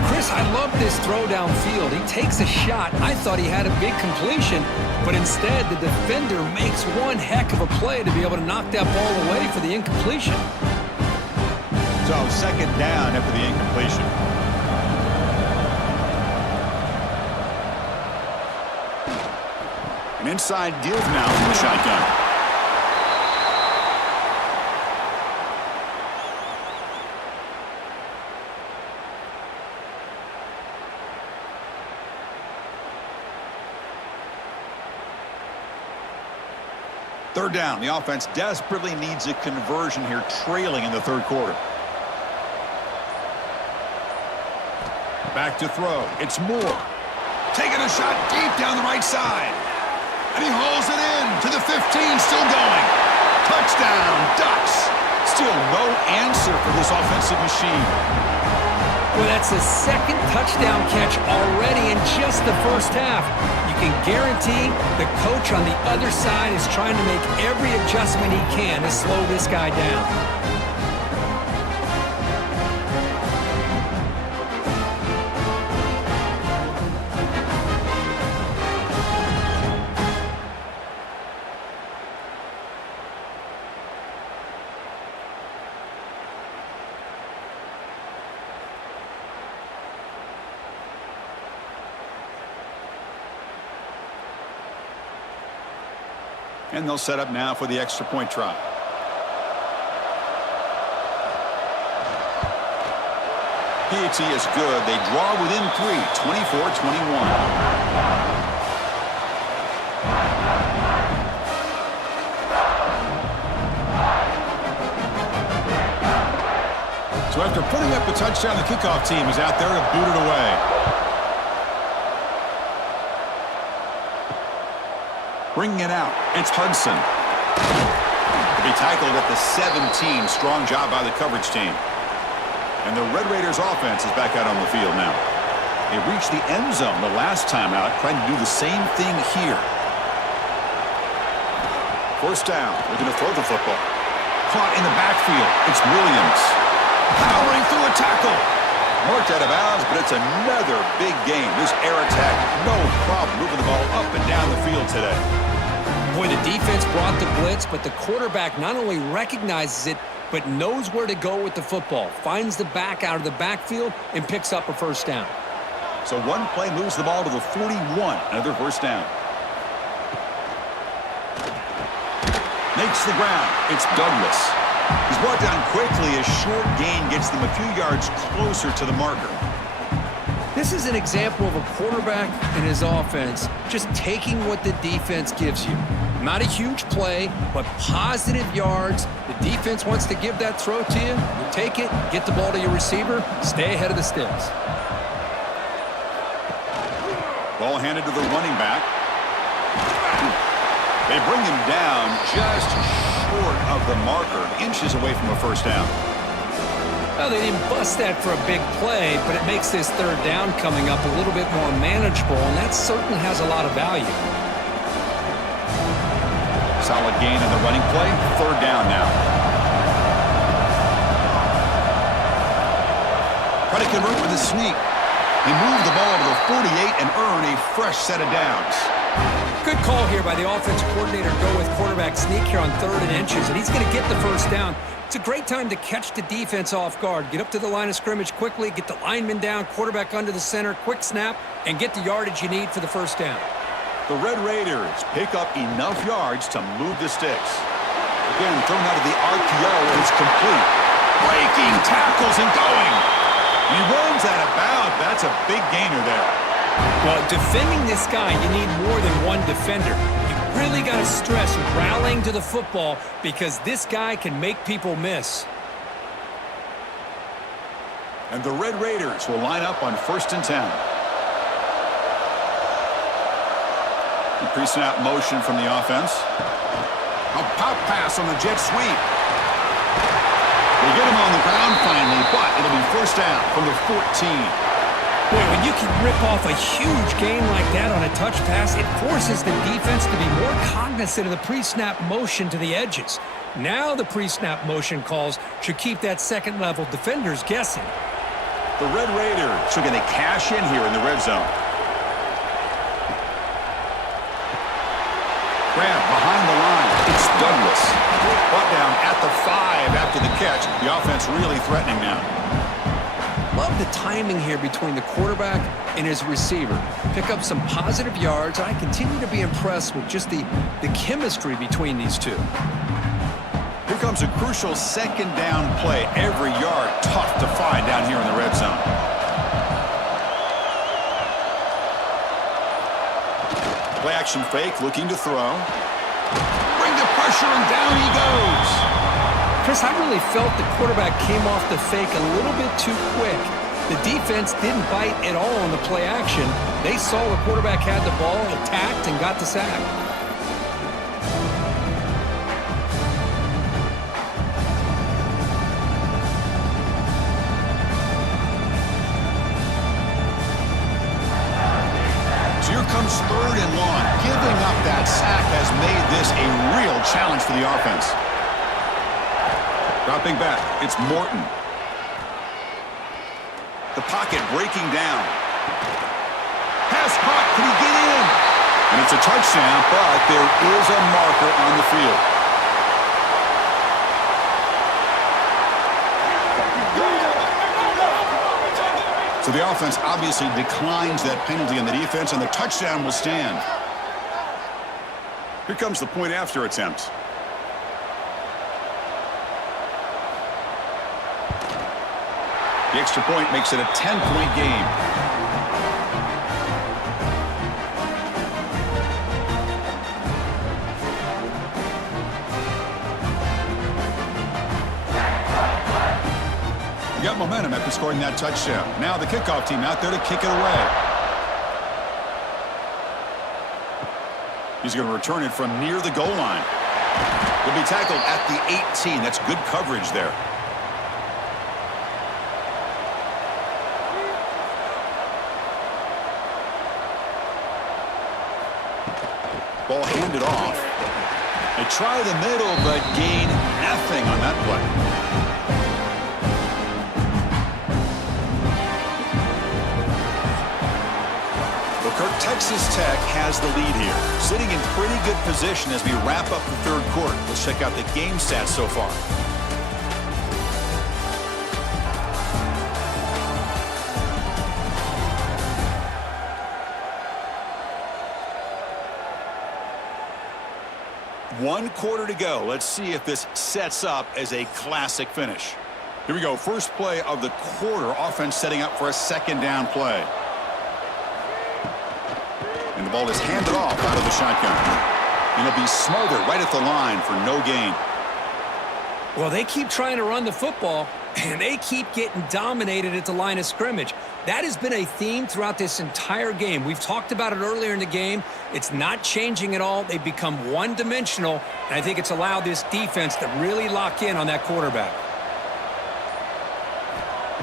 Chris, I love this throw downfield. He takes a shot. I thought he had a big completion, but instead the defender makes one heck of a play to be able to knock that ball away for the incompletion. So second down after the incompletion. An inside give now from the shotgun. Third down. The offense desperately needs a conversion here, trailing in the third quarter. Back to throw. It's Moore. Taking a shot deep down the right side. And he hauls it in to the 15, still going. Touchdown, Ducks. Still no answer for this offensive machine. Well, that's the second touchdown catch already in just the first half. You can guarantee the coach on the other side is trying to make every adjustment he can to slow this guy down. And they'll set up now for the extra point try. PAT is good. They draw within 3, 24-21. So after putting up the touchdown, the kickoff team is out there to boot it away. Bringing it out, it's Hudson. To be tackled at the 17. Strong job by the coverage team. And the Red Raiders offense is back out on the field now. They reached the end zone the last time out, trying to do the same thing here. First down, looking to throw the football. Caught in the backfield, it's Williams. Powering through a tackle. Marked out of bounds, but it's another big game. This air attack, no problem moving the ball up and down the field today. Boy, the defense brought the blitz, but the quarterback not only recognizes it, but knows where to go with the football. Finds the back out of the backfield and picks up a first down. So one play moves the ball to the 41. Another first down. Makes the ground. It's Douglas. He's brought down quickly. A short gain gets them a few yards closer to the marker. This is an example of a quarterback and his offense just taking what the defense gives you. Not a huge play, but positive yards. The defense wants to give that throw to you. You take it, get the ball to your receiver, stay ahead of the sticks. Ball handed to the running back. They bring him down just short of the marker, inches away from a first down. Well, they didn't bust that for a big play, but it makes this third down coming up a little bit more manageable, and that certainly has a lot of value. Solid gain in the running play. Third down now. Try to convert with a sneak. They move the ball to the 48 and earn a fresh set of downs. Good call here by the offensive coordinator to go with quarterback sneak here on 3rd and inches, and he's going to get the first down. It's a great time to catch the defense off guard. Get up to the line of scrimmage quickly, get the lineman down, quarterback under the center, quick snap, and get the yardage you need for the first down. The Red Raiders pick up enough yards to move the sticks. Again, thrown out of the RPO, and it's complete. Breaking tackles and going. He runs out of bounds. That's a big gainer there. Well, defending this guy, you need more than one defender. You really got to stress rallying to the football because this guy can make people miss. And the Red Raiders will line up on 1st and 10. pre-snap motion from the offense. A pop pass on the jet sweep. They get him on the ground finally, but it'll be first down from the 14. Boy, when you can rip off a huge gain like that on a touch pass, it forces the defense to be more cognizant of the pre-snap motion to the edges. Now the pre-snap motion calls should keep that second-level defenders guessing. The Red Raiders are going to cash in here in the red zone. Grab behind the line. It's Douglas. Brought down at the 5 after the catch. The offense really threatening now. Love the timing here between the quarterback and his receiver. Pick up some positive yards. I continue to be impressed with just the chemistry between these two. Here comes a crucial second down play. Every yard tough to find down here in the red zone. Play action fake, looking to throw. Bring the pressure, and down he goes. Chris, I really felt the quarterback came off the fake a little bit too quick. The defense didn't bite at all on the play action. They saw the quarterback had the ball, attacked, and got the sack. Here comes third and long. Giving up that sack has made this a real challenge for the offense. Dropping back, it's Morton. The pocket breaking down. Pass caught, can he get in? And it's a touchdown, but there is a marker on the field. So the offense obviously declines that penalty on the defense, and the touchdown will stand. Here comes the point after attempt. The extra point makes it a 10-point game. You got momentum after scoring that touchdown. Now the kickoff team out there to kick it away. He's going to return it from near the goal line. He'll be tackled at the 18. That's good coverage there. Ball handed off. They try the middle, but gain nothing on that play. Texas Tech has the lead here, sitting in pretty good position as we wrap up the third quarter. Let's check out the game stats so far. One quarter to go. Let's see if this sets up as a classic finish. Here we go. First play of the quarter. Offense setting up for a second down play. And the ball is handed off out of the shotgun. And it'll be smothered right at the line for no gain. Well, they keep trying to run the football, and they keep getting dominated at the line of scrimmage. That has been a theme throughout this entire game. We've talked about it earlier in the game. It's not changing at all. They've become one-dimensional, and I think it's allowed this defense to really lock in on that quarterback.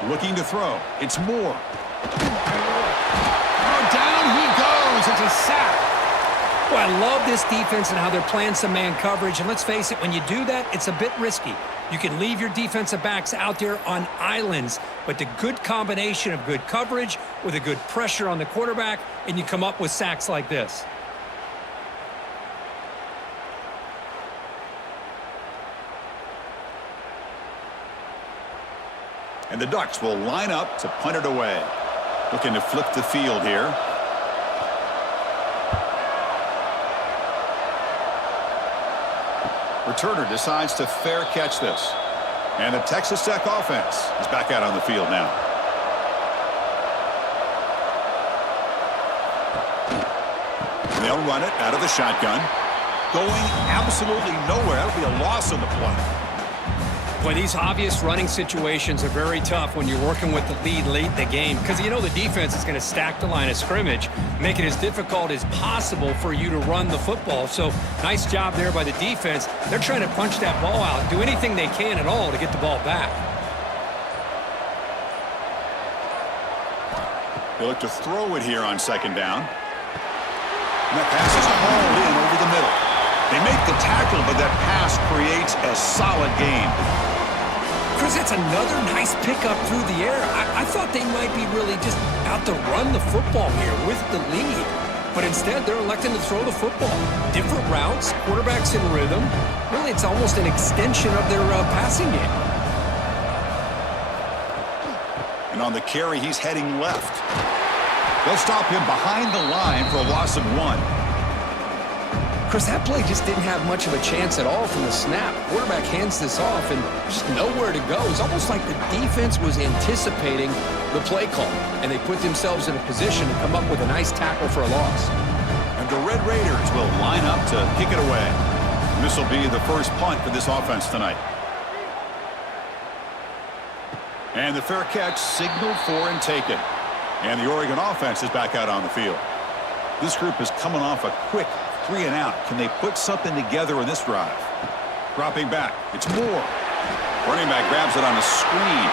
Looking to throw. It's Moore. Down he goes. It's a sack. Well, I love this defense and how they're playing some man coverage. And let's face it, when you do that, it's a bit risky. You can leave your defensive backs out there on islands, but the good combination of good coverage with a good pressure on the quarterback, and you come up with sacks like this. And the Ducks will line up to punt it away. Looking to flip the field here. Returner decides to fair catch this. And the Texas Tech offense is back out on the field now. And they'll run it out of the shotgun. Going absolutely nowhere. That'll be a loss on the play. Boy, these obvious running situations are very tough when you're working with the lead late in the game because you know the defense is going to stack the line of scrimmage, make it as difficult as possible for you to run the football. So nice job there by the defense. They're trying to punch that ball out, do anything they can at all to get the ball back. They look to throw it here on second down. And that pass is hauled in over the middle. They make the tackle, but that pass creates a solid gain. Chris, it's another nice pickup through the air. I thought they might be really just out to run the football here with the lead. But instead, they're electing to throw the football. Different routes, quarterbacks in rhythm. Really, it's almost an extension of their passing game. And on the carry, he's heading left. They'll stop him behind the line for a loss of 1. Chris, that play just didn't have much of a chance at all from the snap. Quarterback hands this off and just nowhere to go. It's almost like the defense was anticipating the play call, and they put themselves in a position to come up with a nice tackle for a loss. And the Red Raiders will line up to kick it away. This will be the first punt for this offense tonight. And the fair catch signaled for and taken. And the Oregon offense is back out on the field. This group is coming off a quick 3 and out. Can they put something together in this drive? Dropping back. It's Moore. Running back grabs it on a screen.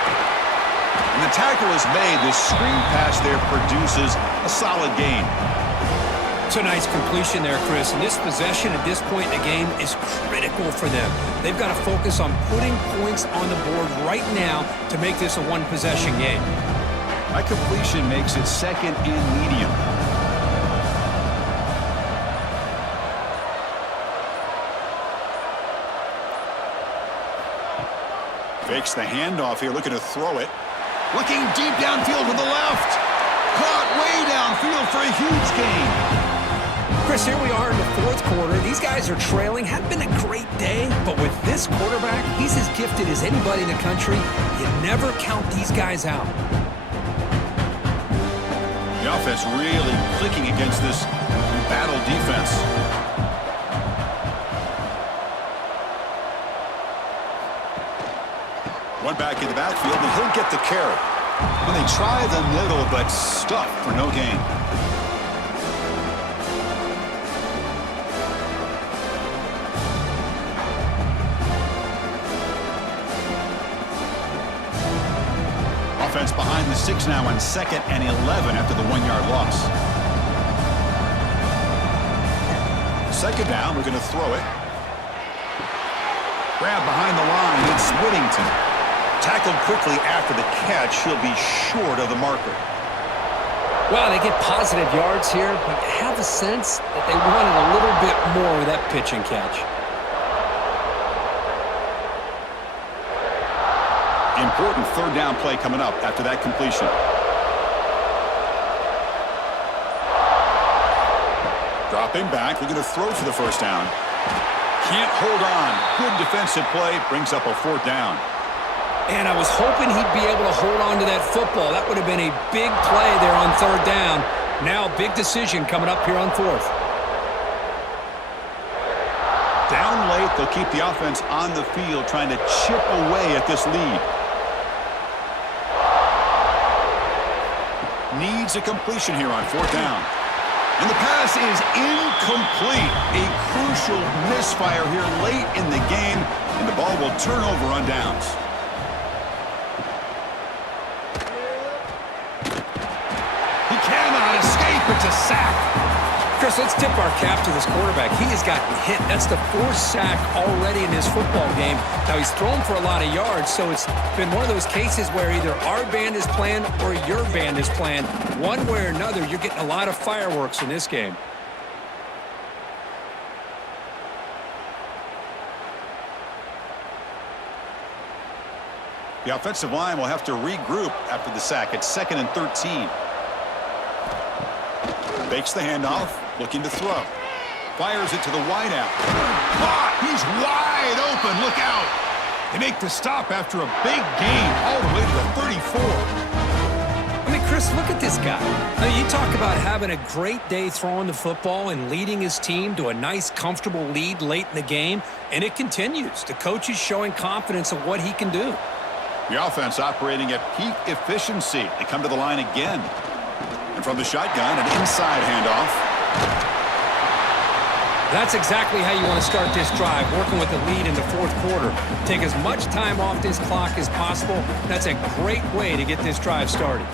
And the tackle is made. The screen pass there produces a solid gain. It's a nice completion there, Chris. And this possession at this point in the game is critical for them. They've got to focus on putting points on the board right now to make this a one-possession game. That completion makes it second and medium. Fakes the handoff here, looking to throw it. Looking deep downfield to the left. Caught way downfield for a huge gain. Chris, here we are in the fourth quarter. These guys are trailing. Hadn't been a great day, but with this quarterback, he's as gifted as anybody in the country. You never count these guys out. The offense really clicking against this battle defense. One back in the backfield, and he'll get the carry. When they try the middle, but stuffed for no gain. Offense behind the 6 now on 2nd and 11 after the 1-yard loss. Second down, we're going to throw it. Grab behind the line, it's Whittington. Tackled quickly after the catch. He'll be short of the marker. Well, they get positive yards here, but I have a sense that they wanted a little bit more with that pitch and catch. Important third down play coming up after that completion. Dropping back, looking to throw for the first down. Can't hold on. Good defensive play, brings up a 4th down. And I was hoping he'd be able to hold on to that football. That would have been a big play there on 3rd down. Now, big decision coming up here on 4th. Down late, they'll keep the offense on the field, trying to chip away at this lead. Needs a completion here on 4th down. And the pass is incomplete. A crucial misfire here late in the game, and the ball will turn over on downs. He cannot escape. It's a sack. Chris, let's tip our cap to this quarterback. He has gotten hit. That's the 4th sack already in this football game. Now, he's thrown for a lot of yards, so it's been one of those cases where either our band is playing or your band is playing. One way or another, you're getting a lot of fireworks in this game. The offensive line will have to regroup after the sack. It's 2nd and 13. Fakes the handoff, looking to throw. Fires it to the wideout. Caught! He's wide open. Look out! They make the stop after a big gain all the way to the 34. I mean, Chris, look at this guy. Now, you talk about having a great day throwing the football and leading his team to a nice, comfortable lead late in the game, and it continues. The coach is showing confidence of what he can do. The offense operating at peak efficiency. They come to the line again. And from the shotgun, an inside handoff. That's exactly how you want to start this drive, working with the lead in the fourth quarter. Take as much time off this clock as possible. That's a great way to get this drive started.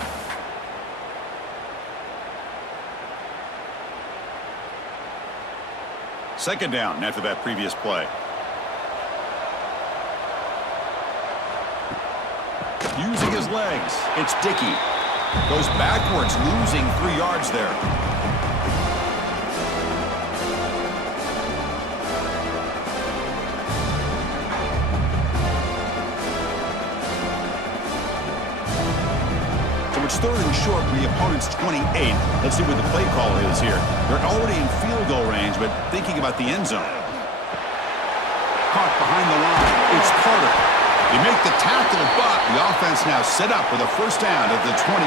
Second down after that previous play. Using his legs, it's Dickey. Goes backwards, losing 3 yards there. So it's third and short from the opponent's 28. Let's see what the play call is here. They're already in field goal range, but thinking about the end zone. Caught behind the line. It's Carter. They make the tackle, but the offense now set up with a first down at the 21.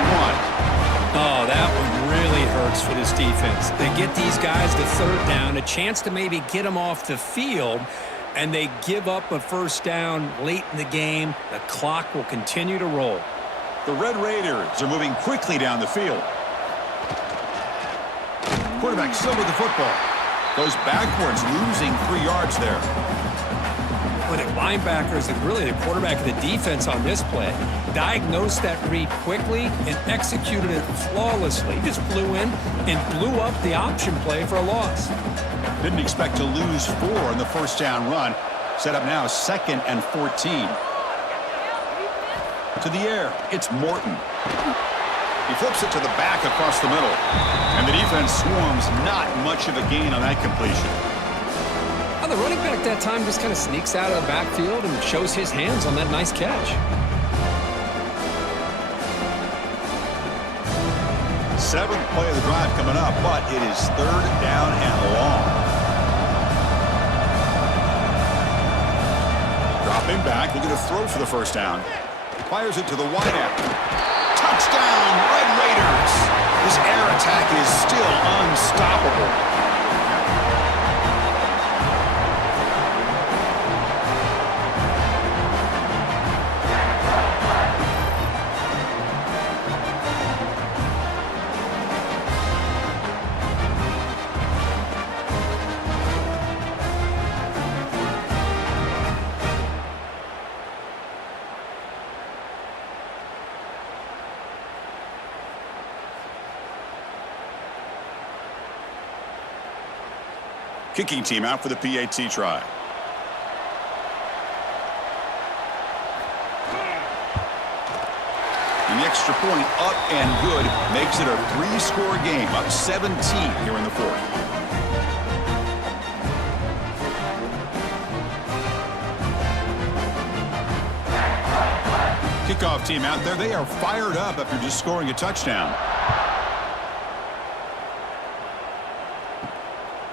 Oh, that one really hurts for this defense. They get these guys to third down, a chance to maybe get them off the field, and they give up a first down late in the game. The clock will continue to roll. The Red Raiders are moving quickly down the field. Quarterback still with the football. Goes backwards, losing 3 yards there. But the linebackers and really the quarterback of the defense on this play diagnosed that read quickly and executed it flawlessly. Just flew in and blew up the option play for a loss. Didn't expect to lose 4 in the first down run. Set up now 2nd and 14. To the air, it's Morton. He flips it to the back across the middle. And the defense swarms, not much of a gain on that completion. Well, the running back that time just kind of sneaks out of the backfield and shows his hands on that nice catch. Seventh play of the drive coming up, but it is third down and long. Dropping back, looking to throw for the first down. Fires it to the wideout. Touchdown, Red Raiders. This air attack is still unstoppable. Kicking team out for the PAT try. And the extra point up and good makes it a 3-score game, up 17 here in the fourth. Kickoff team out there. They are fired up after just scoring a touchdown.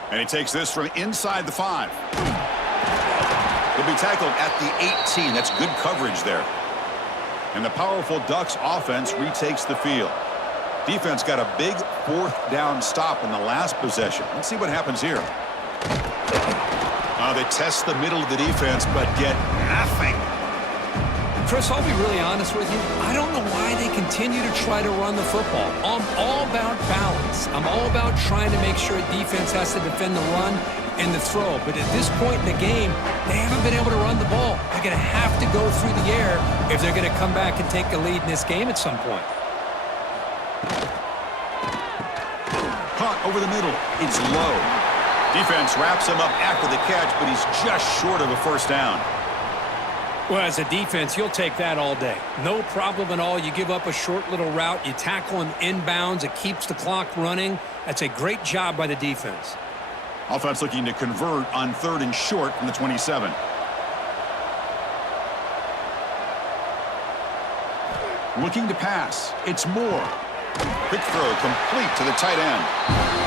And he takes this from inside the 5. He'll be tackled at the 18. That's good coverage there. And the powerful Ducks offense retakes the field. Defense got a big 4th down stop in the last possession. Let's see what happens here. They test the middle of the defense, but get nothing. Chris, I'll be really honest with you. I don't know why they continue to try to run the football. I'm all about balance. I'm all about trying to make sure a defense has to defend the run and the throw. But at this point in the game, they haven't been able to run the ball. They're going to have to go through the air if they're going to come back and take a lead in this game at some point. Caught over the middle. It's low. Defense wraps him up after the catch, but he's just short of a first down. Well, as a defense, you'll take that all day. No problem at all. You give up a short little route. You tackle him inbounds. It keeps the clock running. That's a great job by the defense. Offense looking to convert on 3rd and short from the 27. Looking to pass. It's Moore. Quick throw complete to the tight end.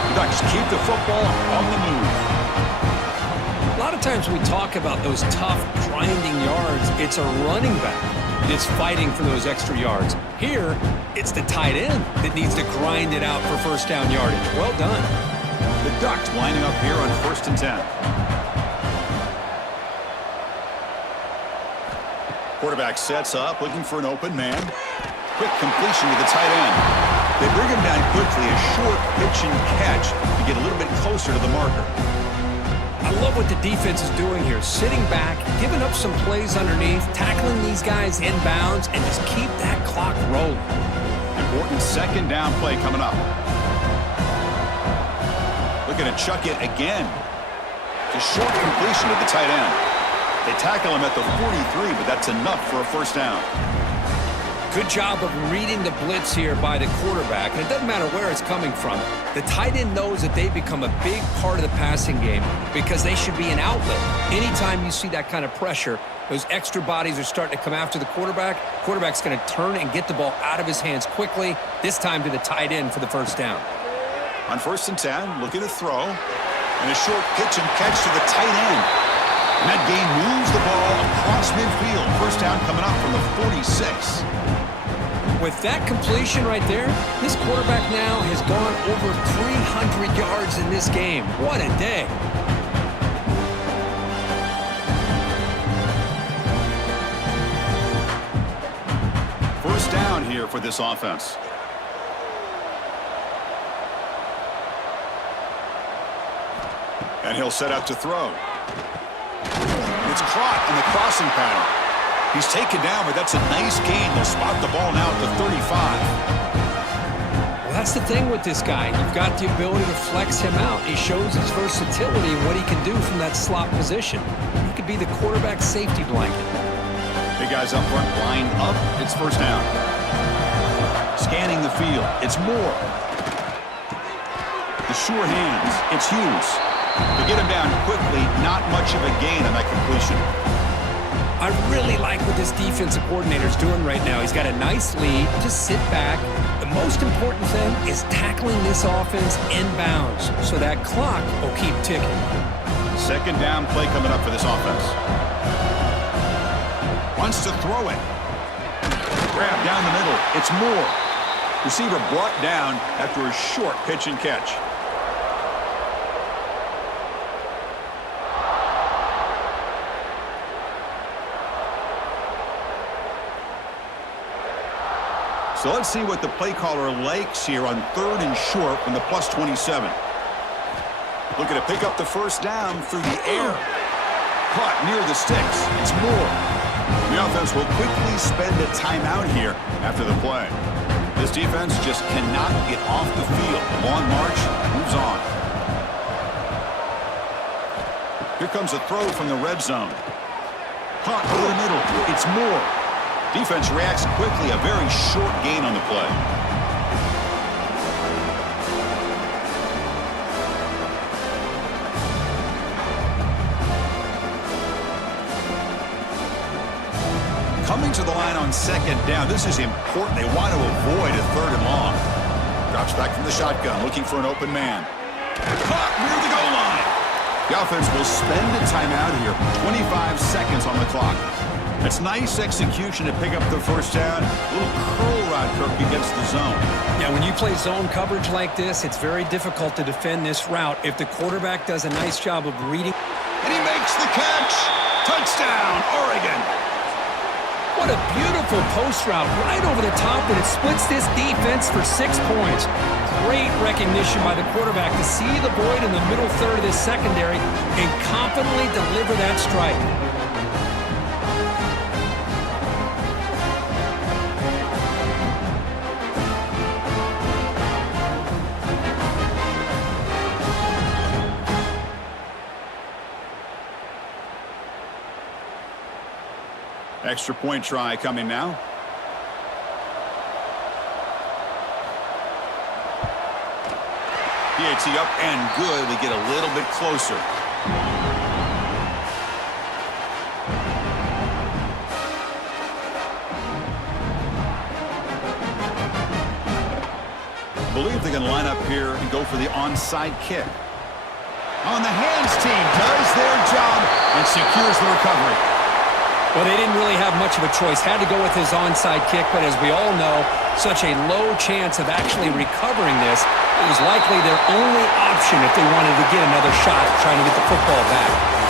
The Ducks keep the football on the move. A lot of times we talk about those tough, grinding yards. It's a running back is fighting for those extra yards. Here, it's the tight end that needs to grind it out for first down yardage. Well done. The Ducks lining up here on 1st and 10. Quarterback sets up, looking for an open man. Quick completion to the tight end. They bring him down quickly, a short pitch and catch to get a little bit closer to the marker. I love what the defense is doing here. Sitting back, giving up some plays underneath, tackling these guys inbounds, and just keep that clock rolling. Important 2nd down play coming up. Looking to chuck it again. Just short completion to the tight end. They tackle him at the 43, but that's enough for a first down. Good job of reading the blitz here by the quarterback. And it doesn't matter where it's coming from. The tight end knows that they become a big part of the passing game because they should be an outlet. Anytime you see that kind of pressure, those extra bodies are starting to come after the quarterback. Quarterback's going to turn and get the ball out of his hands quickly, this time to the tight end for the first down. On 1st and 10, looking to throw. And a short pitch and catch to the tight end. And that gain moves the ball across midfield. First down coming up from the 46. With that completion right there, this quarterback now has gone over 300 yards in this game. What a day. First down here for this offense. And he'll set out to throw. It's caught in the crossing pattern. He's taken down, but that's a nice gain. They'll spot the ball now at the 35. Well, that's the thing with this guy. You've got the ability to flex him out. He shows his versatility and what he can do from that slot position. He could be the quarterback's safety blanket. Big guys up front, lined up. It's first down. Scanning the field. It's Moore. The sure hands. It's Hughes. To get him down quickly, not much of a gain on that completion. I really like what this defensive coordinator is doing right now. He's got a nice lead. Just sit back. The most important thing is tackling this offense inbounds so that clock will keep ticking. 2nd down play coming up for this offense. Wants to throw it. Grab down the middle. It's Moore. Receiver brought down after a short pitch and catch. So let's see what the play caller likes here on 3rd and short from the plus 27. Looking to pick up the first down through the air. Caught near the sticks. It's Moore. The offense will quickly spend a timeout here after the play. This defense just cannot get off the field. The long march moves on. Here comes a throw from the red zone. Caught over the middle. It's Moore. Defense reacts quickly, a very short gain on the play. Coming to the line on 2nd down, this is important. They want to avoid a 3rd and long. Drops back from the shotgun, looking for an open man. Caught near the goal line. The offense will spend a timeout here. 25 seconds on the clock. It's nice execution to pick up the first down. A little curl route, Kirk, against the zone. Yeah, when you play zone coverage like this, it's very difficult to defend this route if the quarterback does a nice job of reading. And he makes the catch. Touchdown, Oregon. What a beautiful post route right over the top, and it splits this defense for 6 points. Great recognition by the quarterback to see the void in the middle third of this secondary and confidently deliver that strike. Extra point try coming now. PAT up and good. They get a little bit closer. I believe they can line up here and go for the onside kick. On the hands team does their job and secures the recovery. Well, they didn't really have much of a choice. Had to go with his onside kick, but as we all know, such a low chance of actually recovering this. It was likely their only option if they wanted to get another shot at trying to get the football back.